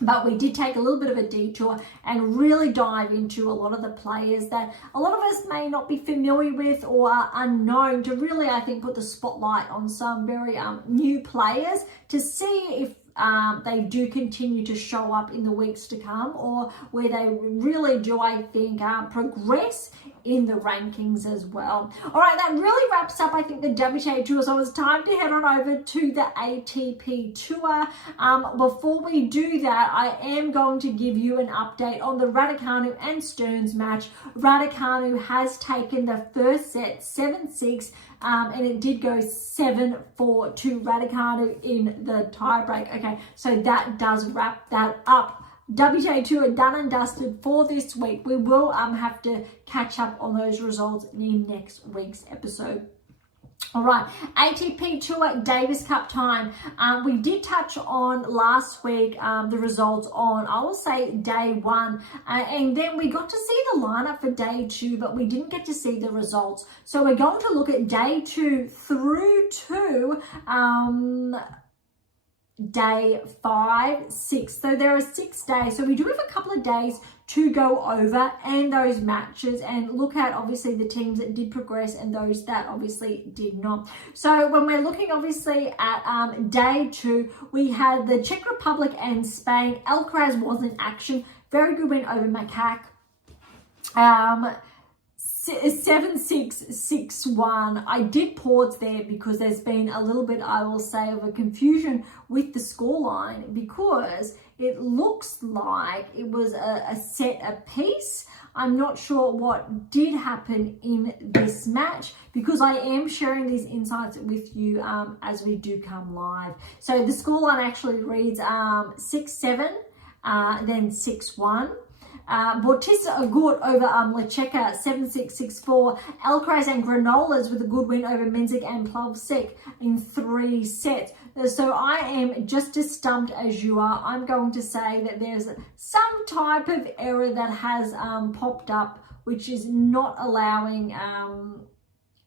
but we did take a little bit of a detour and really dive into a lot of the players that a lot of us may not be familiar with or are unknown, to really, I think, put the spotlight on some very new players to see if they do continue to show up in the weeks to come, or where they really do, I think, progress in the rankings as well. All right, that really wraps up, I think, the WTA Tour. So it's time to head on over to the ATP Tour. Before we do that, I am going to give you an update on the Raducanu and Stearns match. Raducanu has taken the first set 7-6, and it did go 7-4 to Raducanu in the tiebreak. Okay, so that does wrap that up. WTA Tour done and dusted for this week. We will have to catch up on those results in next week's episode. All right, ATP Tour Davis Cup time. We did touch on last week the results on, I will say, day 1. And then we got to see the lineup for day 2, but we didn't get to see the results. So we're going to look at day 2 through to day 5, 6. So there are 6 days. So we do have a couple of days to go over and those matches and look at obviously the teams that did progress and those that obviously did not. So when we're looking obviously at day 2, we had the Czech Republic and Spain. Alcaraz was in action. Very good win over Macaque. 7-6, 6-1. I did pause there because there's been a little bit, I will say, of a confusion with the scoreline because it looks like it was a set apiece. I'm not sure what did happen in this match because I am sharing these insights with you as we do come live. So the scoreline actually reads 6-7, then 6-1. Bautista Agut over Lecheka 7-6, 6-4. Alcaraz and Granollers with a good win over Mensik and Plavsek in 3 sets. So I am just as stumped as you are. I'm going to say that there's some type of error that has popped up, which is not allowing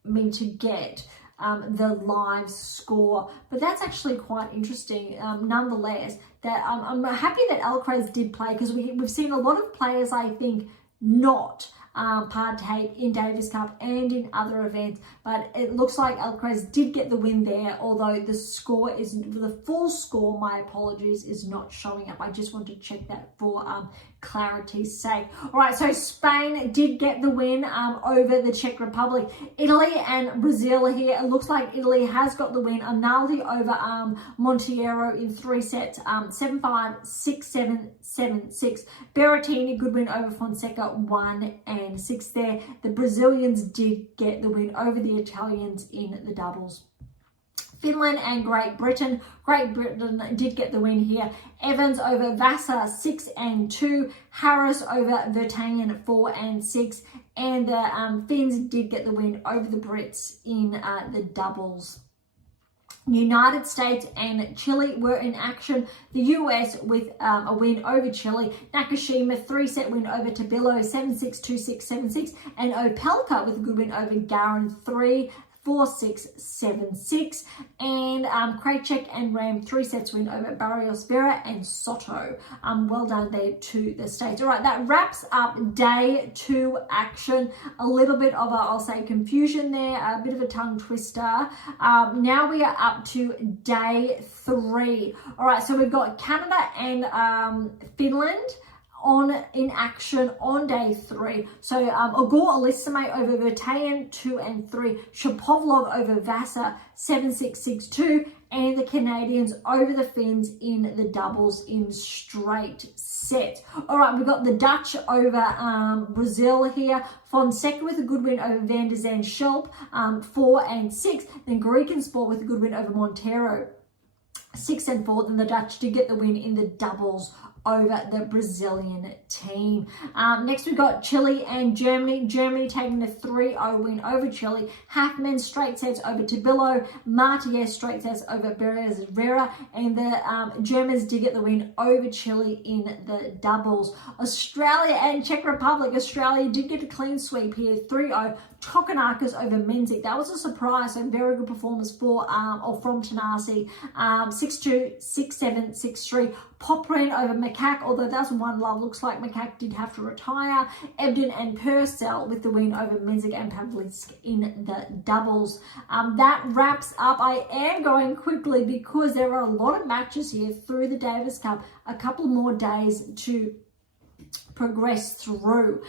me to get the live score. But that's actually quite interesting nonetheless. That I'm happy that Alcaraz did play because we've seen a lot of players, I think, not partake in Davis Cup and in other events, but it looks like Alcaraz did get the win there, although the score is the full score, my apologies, is not showing up. I just want to check that for clarity's sake. All right, so Spain did get the win over the Czech Republic. Italy and Brazil here, it looks like Italy has got the win. Arnaldi over Monteiro in 3 sets, 7-5, 6-7, 7-6. Berrettini, good win over Fonseca, 1-6 there. The Brazilians did get the win over the Italians in the doubles. Finland and Great Britain. Great Britain did get the win here. Evans over Vassar 6-2. Harris over Virtanen 4-6. And the Finns did get the win over the Brits in the doubles. United States and Chile were in action. The US with a win over Chile. Nakashima 3-set win over Tabilo 7-6, 2-6, 7-6. And Opelka with a good win over Garin 3-4, 6, 7, 6. And Krajcek and Ram 3 sets win over Barrios Vera and Soto. Well done there to the States. All right, that wraps up day 2 action. A little bit of a, I'll say, confusion there, a bit of a tongue twister. Now we are up to day 3. All right, so we've got Canada and Finland in action on day 3. So Ogor Elisame over Vertayen 2-3, Shapovalov over Vassar 7-6, 6-2, and the Canadians over the Finns in the doubles in straight sets. All right, we've got the Dutch over Brazil here. Fonseca with a good win over Van der Zand Schelp, 4-6. Then Griekenspor with a good win over Monteiro, 6-4. Then the Dutch did get the win in the doubles over the Brazilian team. Next we've got Chile and Germany. Germany taking a 3-0 win over Chile. Hackman straight sets over Tabilo. Martiez straight sets over Barrios Vera. And the Germans did get the win over Chile in the doubles. Australia and Czech Republic. Australia did get a clean sweep here, 3-0. Tokanakis over Mensik. That was a surprise. So very good performance from Tanasi. 6-2, 6-7, 6-3. Poprin over Macaque, although that's one love. Looks like Macaque did have to retire. Ebden and Purcell with the win over Mensik and Pavlisk in the doubles. That wraps up. I am going quickly because there are a lot of matches here through the Davis Cup. A couple more days to progress through,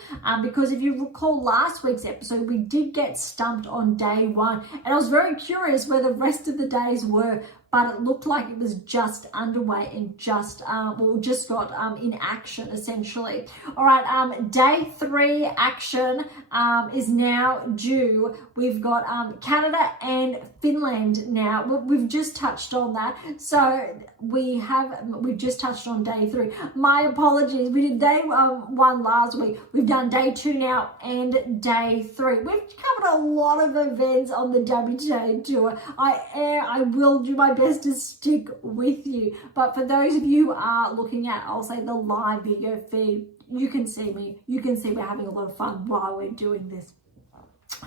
because if you recall last week's episode, we did get stumped on day 1, and I was very curious where the rest of the days were, but it looked like it was just underway and just got in action essentially. All right, day 3 action is now due. We've got Canada and Finland now. We've just touched on that, so we've just touched on day 3. My apologies. We did day 1 last week. We've done day 2 now and day 3. We've covered a lot of events on the WTA tour. I will do my best to stick with you, but for those of you who are looking at, I'll say, the live video feed, you can see me. You can see we're having a lot of fun while we're doing this.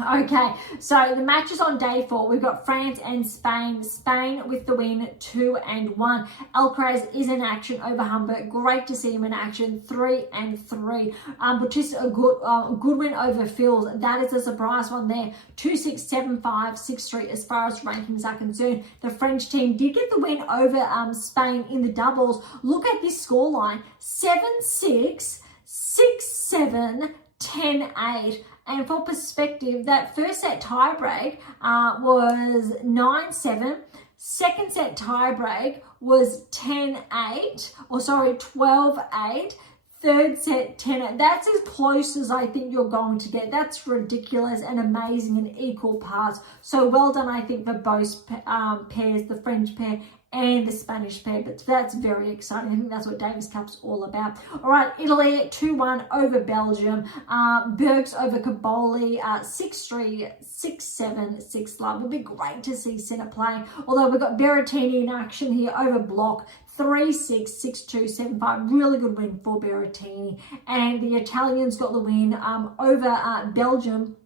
Okay, so the matches on day 4, we've got France and Spain. Spain with the win, 2-1. Alcaraz is in action over Humbert. Great to see him in action, 3-3. Bautista, a good win over Fils. That is a surprise one there, 2-6, 7-5, 6-3 as far as rankings are concerned. The French team did get the win over Spain in the doubles. Look at this scoreline, 7-6, 6-7, 10-8. And for perspective, that first set tiebreak was 9-7. Second set tiebreak was 12-8. Third set 10-8. That's as close as I think you're going to get. That's ridiculous and amazing in equal parts. So well done, I think, for both pairs, the French pair and the Spanish pair, but that's very exciting. I think that's what Davis Cup's all about. All right, Italy 2-1 over Belgium. Bergs over Caboli 6-3, 6-7, 6-love. Would be great to see Sinner playing. Although we've got Berrettini in action here over Block. 3-6, 6-2, 7-5. Really good win for Berrettini. And the Italians got the win over Belgium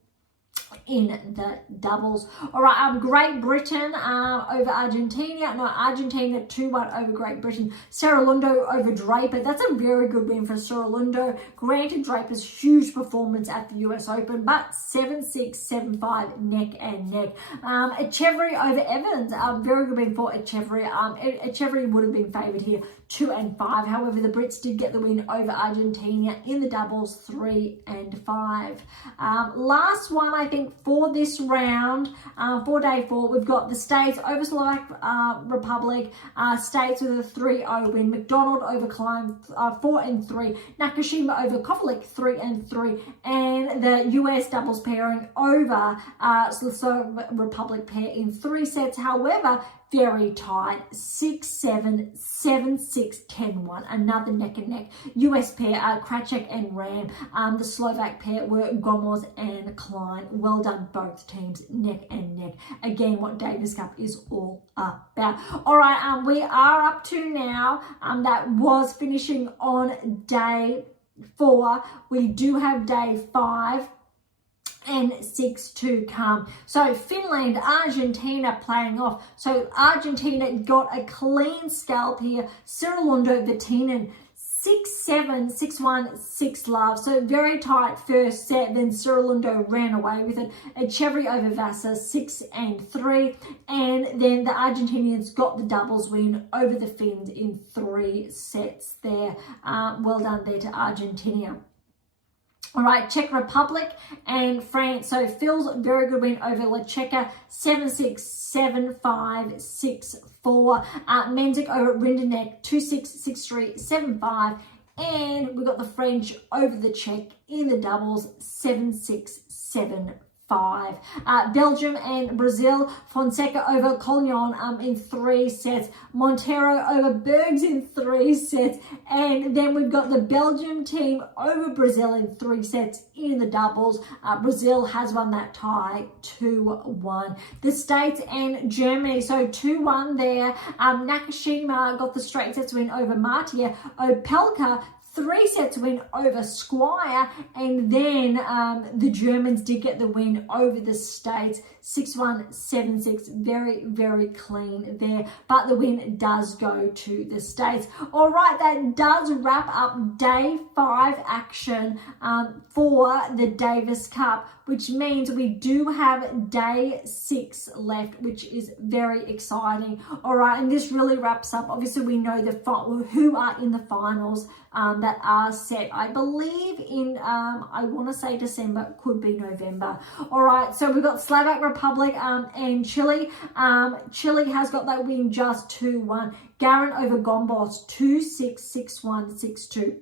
in the doubles. All right, Great Britain over Argentina. No, Argentina 2-1 over Great Britain. Seralundo over Draper. That's a very good win for Seralundo. Granted, Draper's huge performance at the US Open, but 7-6, 7-5, neck and neck. Echeverry over Evans. Very good win for Echeverry. Echeverry would have been favoured here, 2-5. However, the Brits did get the win over Argentina in the doubles, 3-5. Last one, I think, for this round, for day 4, we've got the States over Slovak Republic. States with a 3-0 win. McDonald over Klein, 4-3. Nakashima over Kovalik, 3-3. And the US doubles pairing over Slovak Republic pair in 3 sets. However, very tight, 6-7, 7-6, 10-1. Another neck and neck. US pair, Kracek and Ram. The Slovak pair were Gomos and Klein. Well done, both teams, neck and neck. Again, what Davis Cup is all about. All right, we are up to now. That was finishing on day 4. We do have day 5 and 6 to come. So Finland, Argentina playing off. So Argentina got a clean scalp here. Seralundo, Vatinen, 6-7, 6-1, 6-love. So very tight first set. Then Seralundo ran away with it. Echeverry over Vasa, 6-3. And then the Argentinians got the doubles win over the Finns in 3 sets there. Well done there to Argentina. All right, Czech Republic and France. So Phil's very good win over Lecheka, 7-6, 7-5, 6-4. Menzik over Rindenek, 2-6, 6-3, 7-5. And we got the French over the Czech in the doubles, 7-6, 7-5. Belgium and Brazil, Fonseca over Collignon in 3 sets, Montero over Bergs in 3 sets, and then we've got the Belgium team over Brazil in 3 sets in the doubles. Brazil has won that tie 2-1. The States and Germany, so 2-1 there. Nakashima got the straight sets win over Martia. Opelka, 3 sets win over Squire, and then the Germans did get the win over the States, 6-1, 7-6, very, very clean there, but the win does go to the States. All right, that does wrap up day 5 action for the Davis Cup, which means we do have day 6 left, which is very exciting. All right, and this really wraps up. Obviously, we know who are in the finals that are set, I believe, in, I want to say December, could be November. All right, so we've got Slovak Republic and Chile. Chile has got that win just 2-1. Garin over Gombos, 2-6, 6-1, 6-2.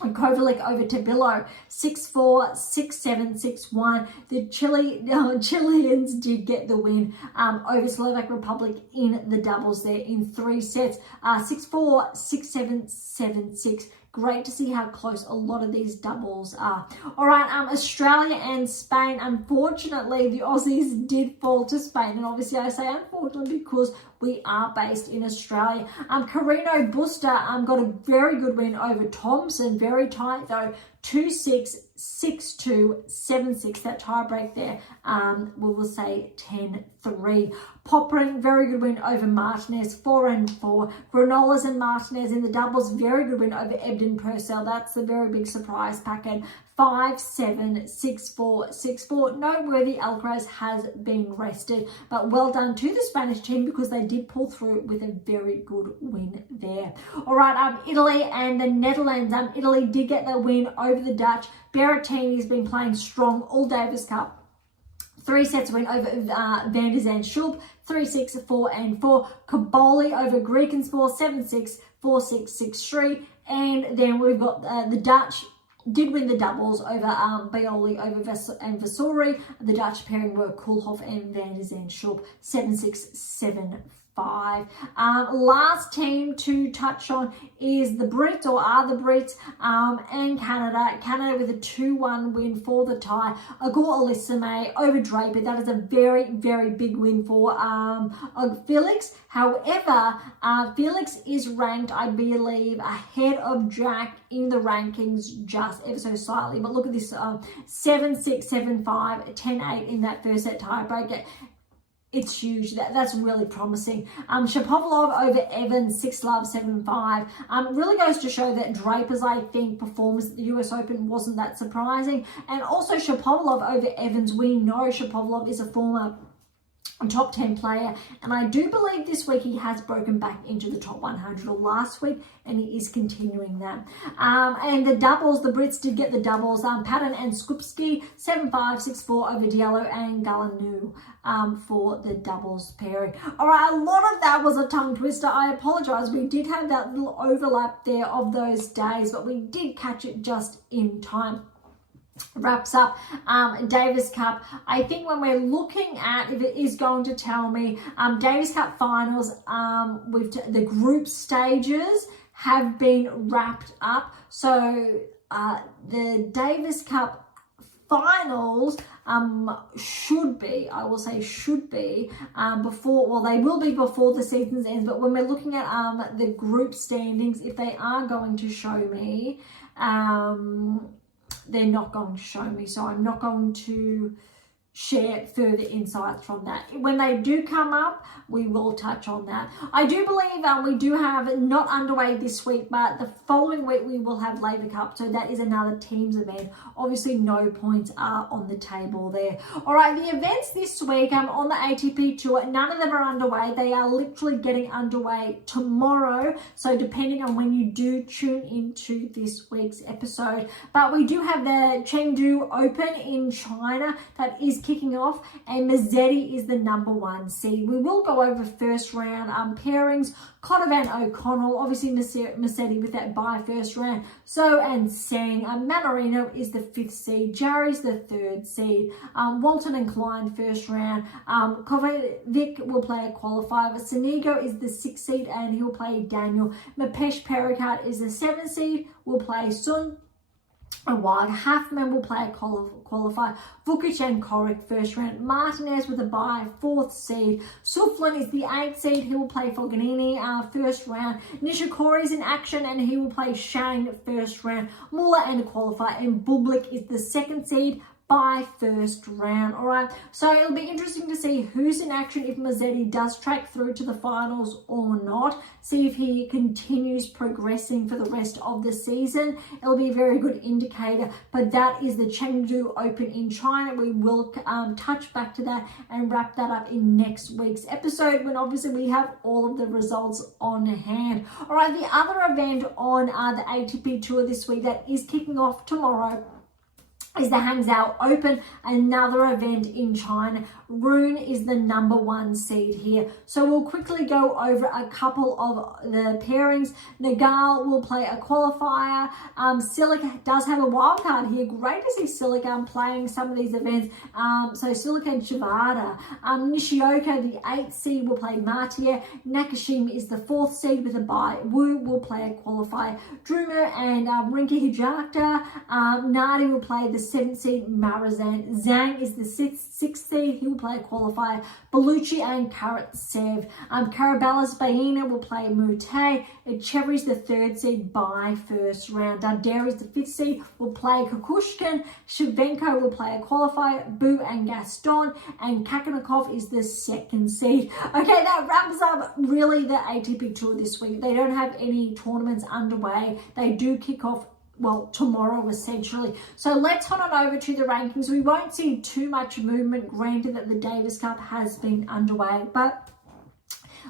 And Kovalik over Tabilo, 6-4, 6-7, 6-1. The Chileans did get the win over Slovak Republic in the doubles there in 3 sets, 6-4, 6-7, 7-6. Great to see how close a lot of these doubles are. All right, Australia and Spain. Unfortunately, the Aussies did fall to Spain. And obviously, I say unfortunately because we are based in Australia. Carino Busta got a very good win over Thompson. Very tight, though. 2-6, 6-2, 7-6. That tie break there, we will say 10-3. Popperin, very good win over Martinez, 4-4. Granolas and Martinez in the doubles, very good win over Ebden Purcell. That's a very big surprise packet. 5-7, 6-4, 6-4. Noteworthy Alcaraz has been rested, but well done to the Spanish team because they did pull through with a very good win there. All right, Italy and the Netherlands. Italy did get the win over the Dutch. Berrettini's been playing strong all Davis Cup. 3 sets win over Van der Zandschulp, 3-6, 4-4. Caboli over Griekenspor, 7-6, 4-6, 6-3. And then we've got the Dutch did win the doubles over Bioli over and Vasori. The Dutch pairing were Koolhof and Van der Zandschulp, 7-6, 7-5. Last team to touch on is the Brits, or are the Brits, and Canada. Canada with a 2-1 win for the tie. Agor Olisame over Draper. That is a very, very big win for Felix. However, Felix is ranked, I believe, ahead of Jack in the rankings just ever so slightly. But look at this, 7-6, 7-5, 10-8 in that first set tiebreaker. It's huge. That's really promising. Shapovalov over Evans, 6-love, 7-5. Really goes to show that Draper's, I think, performance at the US Open wasn't that surprising. And also Shapovalov over Evans. We know Shapovalov is a former top 10 player, and I do believe this week he has broken back into the top 100, or last week, and he is continuing that. And the doubles, the Brits did get the doubles. Patton and Skupski, 7-5, 6-4 over Diallo and Galanu for the doubles pairing. All right, a lot of that was a tongue twister. I apologize. We did have that little overlap there of those days, but we did catch it just in time. Wraps up Davis Cup. I think when we're looking at, if it is going to tell me, Davis Cup finals with the group stages have been wrapped up. So the Davis Cup finals should be, I will say should be, before, well, they will be before the season's ends, but when we're looking at the group standings, if they are going to show me, they're not going to show me, so I'm not going to share further insights from that. When they do come up, we will touch on that. I do believe we do have, not underway this week, but the following week we will have Labour Cup, so that is another teams event. Obviously no points are on the table there. All right, the events this week on the ATP Tour, none of them are underway. They are literally getting underway tomorrow, so depending on when you do tune into this week's episode. But we do have the Chengdu Open in China that is kicking off, and Mazzetti is the #1 seed. We will go over first round pairings. Conovan O'Connell, obviously Mazzetti with that bye first round. So and Sang. Manarino is the 5th seed. Jarry's the 3rd seed. Walton and Klein first round. Kovacic will play a qualifier. Sanigo is the 6th seed and he'll play Daniel. Mapesh Perikat is the 7th seed. Will play Sun. A Wild Halfman will play a qualifier. Vukic and Korik first round. Martinez with a bye, 4th seed. Suflin is the 8th seed. He will play Fognini first round. Nishikori is in action and he will play Shane first round. Muller and a qualifier. And Bublik is the 2nd seed by first round. All right, so it'll be interesting to see who's in action, if Mazzetti does track through to the finals or not. See if he continues progressing for the rest of the season. It'll be a very good indicator, but that is the Chengdu Open in China. We will touch back to that and wrap that up in next week's episode, when obviously we have all of the results on hand. All right, the other event on the ATP Tour this week that is kicking off tomorrow is the Hangzhou Open, another event in China. Rune is the #1 seed here. So we'll quickly go over a couple of the pairings. Nagal will play a qualifier. Silic does have a wild card here. Great to see Silic playing some of these events. So Silic and Shibata. Nishioka, the 8th seed, will play Martier. Nakashima is the 4th seed with a bye. Wu will play a qualifier. Drumer and Rinki Hijata. Nadi will play the 7th seed, Marazan. Zhang is the 6th seed. He will play a qualifier. Bellucci and Karatsev. Karabalas Baina will play Mute. Echevry's the 3rd seed by first round. Darderi's the 5th seed will play Kukushkin. Shevchenko will play a qualifier. Boo and Gaston. And Kakanakov is the 2nd seed. Okay, that wraps up really the ATP Tour this week. They don't have any tournaments underway. They do kick off, well, tomorrow essentially. So let's head on over to the rankings. We won't see too much movement, granted that the Davis Cup has been underway, but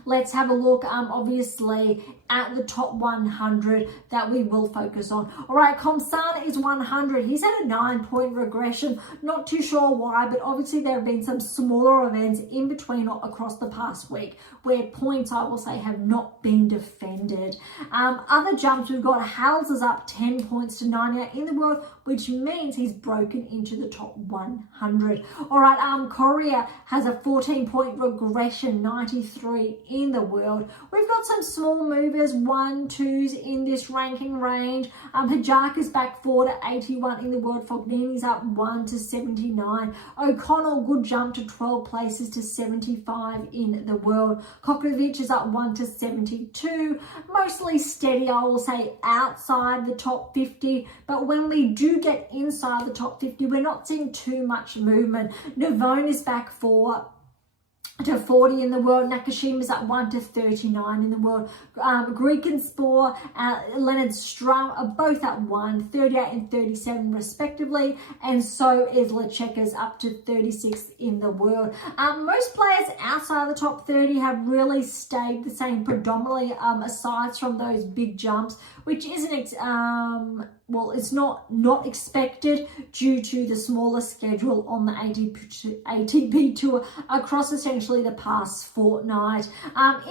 let's have a look, obviously, at the top 100 that we will focus on. All right, Komsan is 100. He's had a 9-point regression. Not too sure why, but obviously there have been some smaller events in between or across the past week where points, I will say, have not been defended. Other jumps, we've got Hales is up 10 points to 98 in the world, which means he's broken into the top 100. All right, Korea has a 14-point regression, 93 in the world. We've got some small movers, 1, 2s in this ranking range. Hajaka's back 4 to 81 in the world. Fognini's up 1 to 79. O'Connell, good jump to 12 places to 75 in the world. Kokovic is up 1 to 72. Mostly steady, I will say, outside the top 50. But when we do get inside the top 50, we're not seeing too much movement. Navone is back 4 to 40 in the world. Nakashima's up 1 to 39 in the world. Greek and Spore, Leonard Strum are both at 1, 38 and 37 respectively, and so is Lecheka's up to 36 in the world. Most players outside the top 30 have really stayed the same predominantly, aside from those big jumps, which isn't well, it's not expected due to the smaller schedule on the ATP Tour across essentially the past fortnight.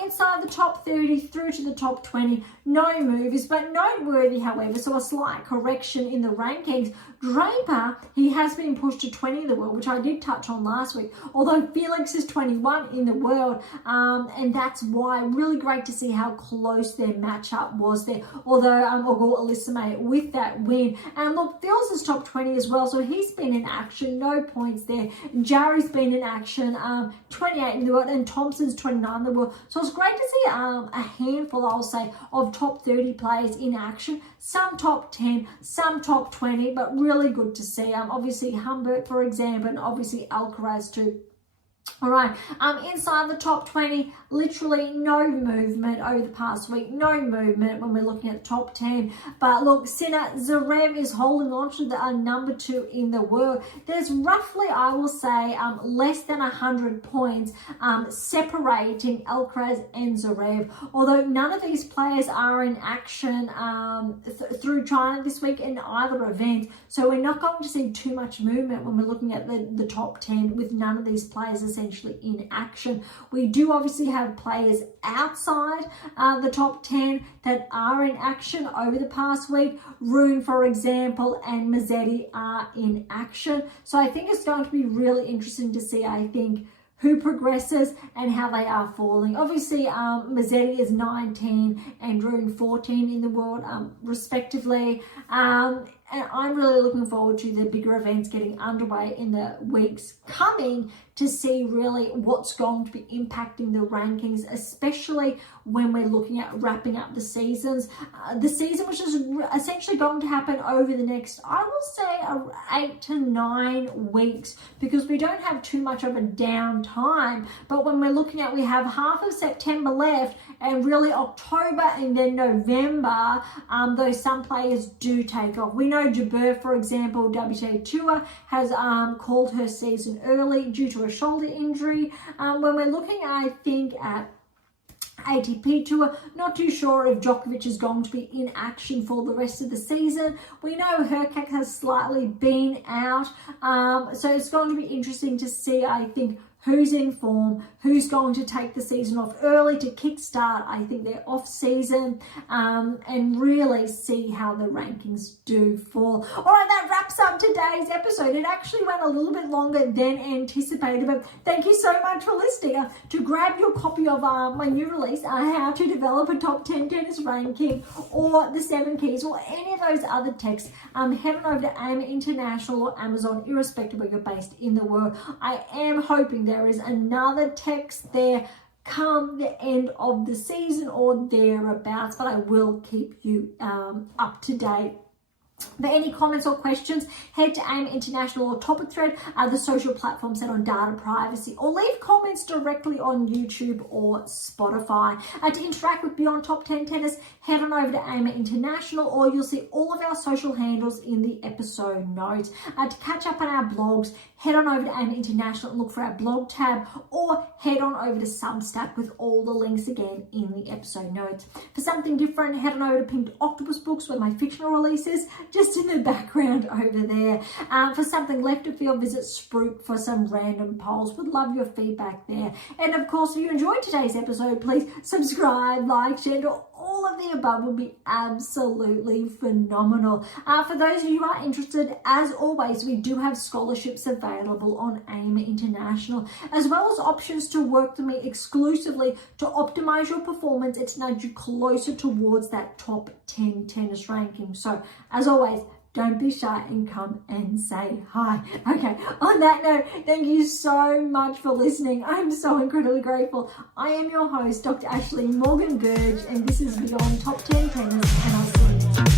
Inside the top 30 through to the top 20, no moves, but noteworthy, however, so a slight correction in the rankings. Draper, he has been pushed to 20 in the world, which I did touch on last week, although Felix is 21 in the world, and that's why really great to see how close their matchup was there, although Ogor Elisame with that win. And look, Phil's is top 20 as well, so he's been in action, no points there. Jarry's been in action, 28 in the world, and Thompson's 29 in the world. So it's great to see a handful, I'll say, of top 30 players in action, some top 10, some top 20, but really good to see. Obviously Humbert, for example, and obviously Alcaraz too. All right, inside the top 20, literally no movement over the past week, no movement when we're looking at the top 10. But look, Sinner Zverev is holding on to the number 2 in the world. There's roughly, I will say, less than 100 points separating Alcaraz and Zverev, although none of these players are in action through China this week in either event. So we're not going to see too much movement when we're looking at the top 10 with none of these players essentially in action. We do obviously have players outside the top 10 that are in action over the past week. Rune, for example, and Mazzetti are in action. So I think it's going to be really interesting to see, I think, who progresses and how they are falling. Obviously, Mazzetti is 19 and Rune 14 in the world, respectively. And I'm really looking forward to the bigger events getting underway in the weeks coming to see really what's going to be impacting the rankings, especially when we're looking at wrapping up the seasons. The season, which is essentially going to happen over the next, I will say, 8 to 9 weeks, because we don't have too much of a downtime. But when we're looking at, we have half of September left, and really October and then November, though some players do take off. We know Jabeur, for example, WTA Tour has called her season early due to a shoulder injury. When we're looking, I think, at ATP Tour, not too sure if Djokovic is going to be in action for the rest of the season. We know Hurkacz has slightly been out, so it's going to be interesting to see, I think, who's in form, who's going to take the season off early to kickstart, I think, their off season, and really see how the rankings do fall. All right, that wraps up today's episode. It actually went a little bit longer than anticipated, but thank you so much for listening. To grab your copy of my new release, How to Develop a Top 10 Tennis Ranking, or the 7 Keys, or any of those other texts, head on over to AIM International or Amazon, irrespective of where you're based in the world. I am hoping that there is another text there come the end of the season or thereabouts, but I will keep you up to date. For any comments or questions, head to AIM International or Topic Thread, the social platforms set on data privacy, or leave comments directly on YouTube or Spotify. To interact with Beyond Top 10 Tennis, head on over to AIM International, or you'll see all of our social handles in the episode notes. To catch up on our blogs, head on over to AIM International and look for our blog tab, or head on over to Substack with all the links again in the episode notes. For something different, head on over to Pink Octopus Books with my fictional releases, just in the background over there. For something left of field, visit Spruik for some random polls. Would love your feedback there. And of course, if you enjoyed today's episode, please subscribe, like, share, all of the above would be absolutely phenomenal. For those of you who are interested, as always, we do have scholarships available on AIM International, as well as options to work with me exclusively to optimize your performance and to nudge you closer towards that top 10 tennis ranking. So, as always, don't be shy and come and say hi. Okay, on that note, thank you so much for listening. I'm so incredibly grateful. I am your host, Dr. Ashley Morgan Berge, and this is Beyond Top 10 Tennis, and I'll see you next time.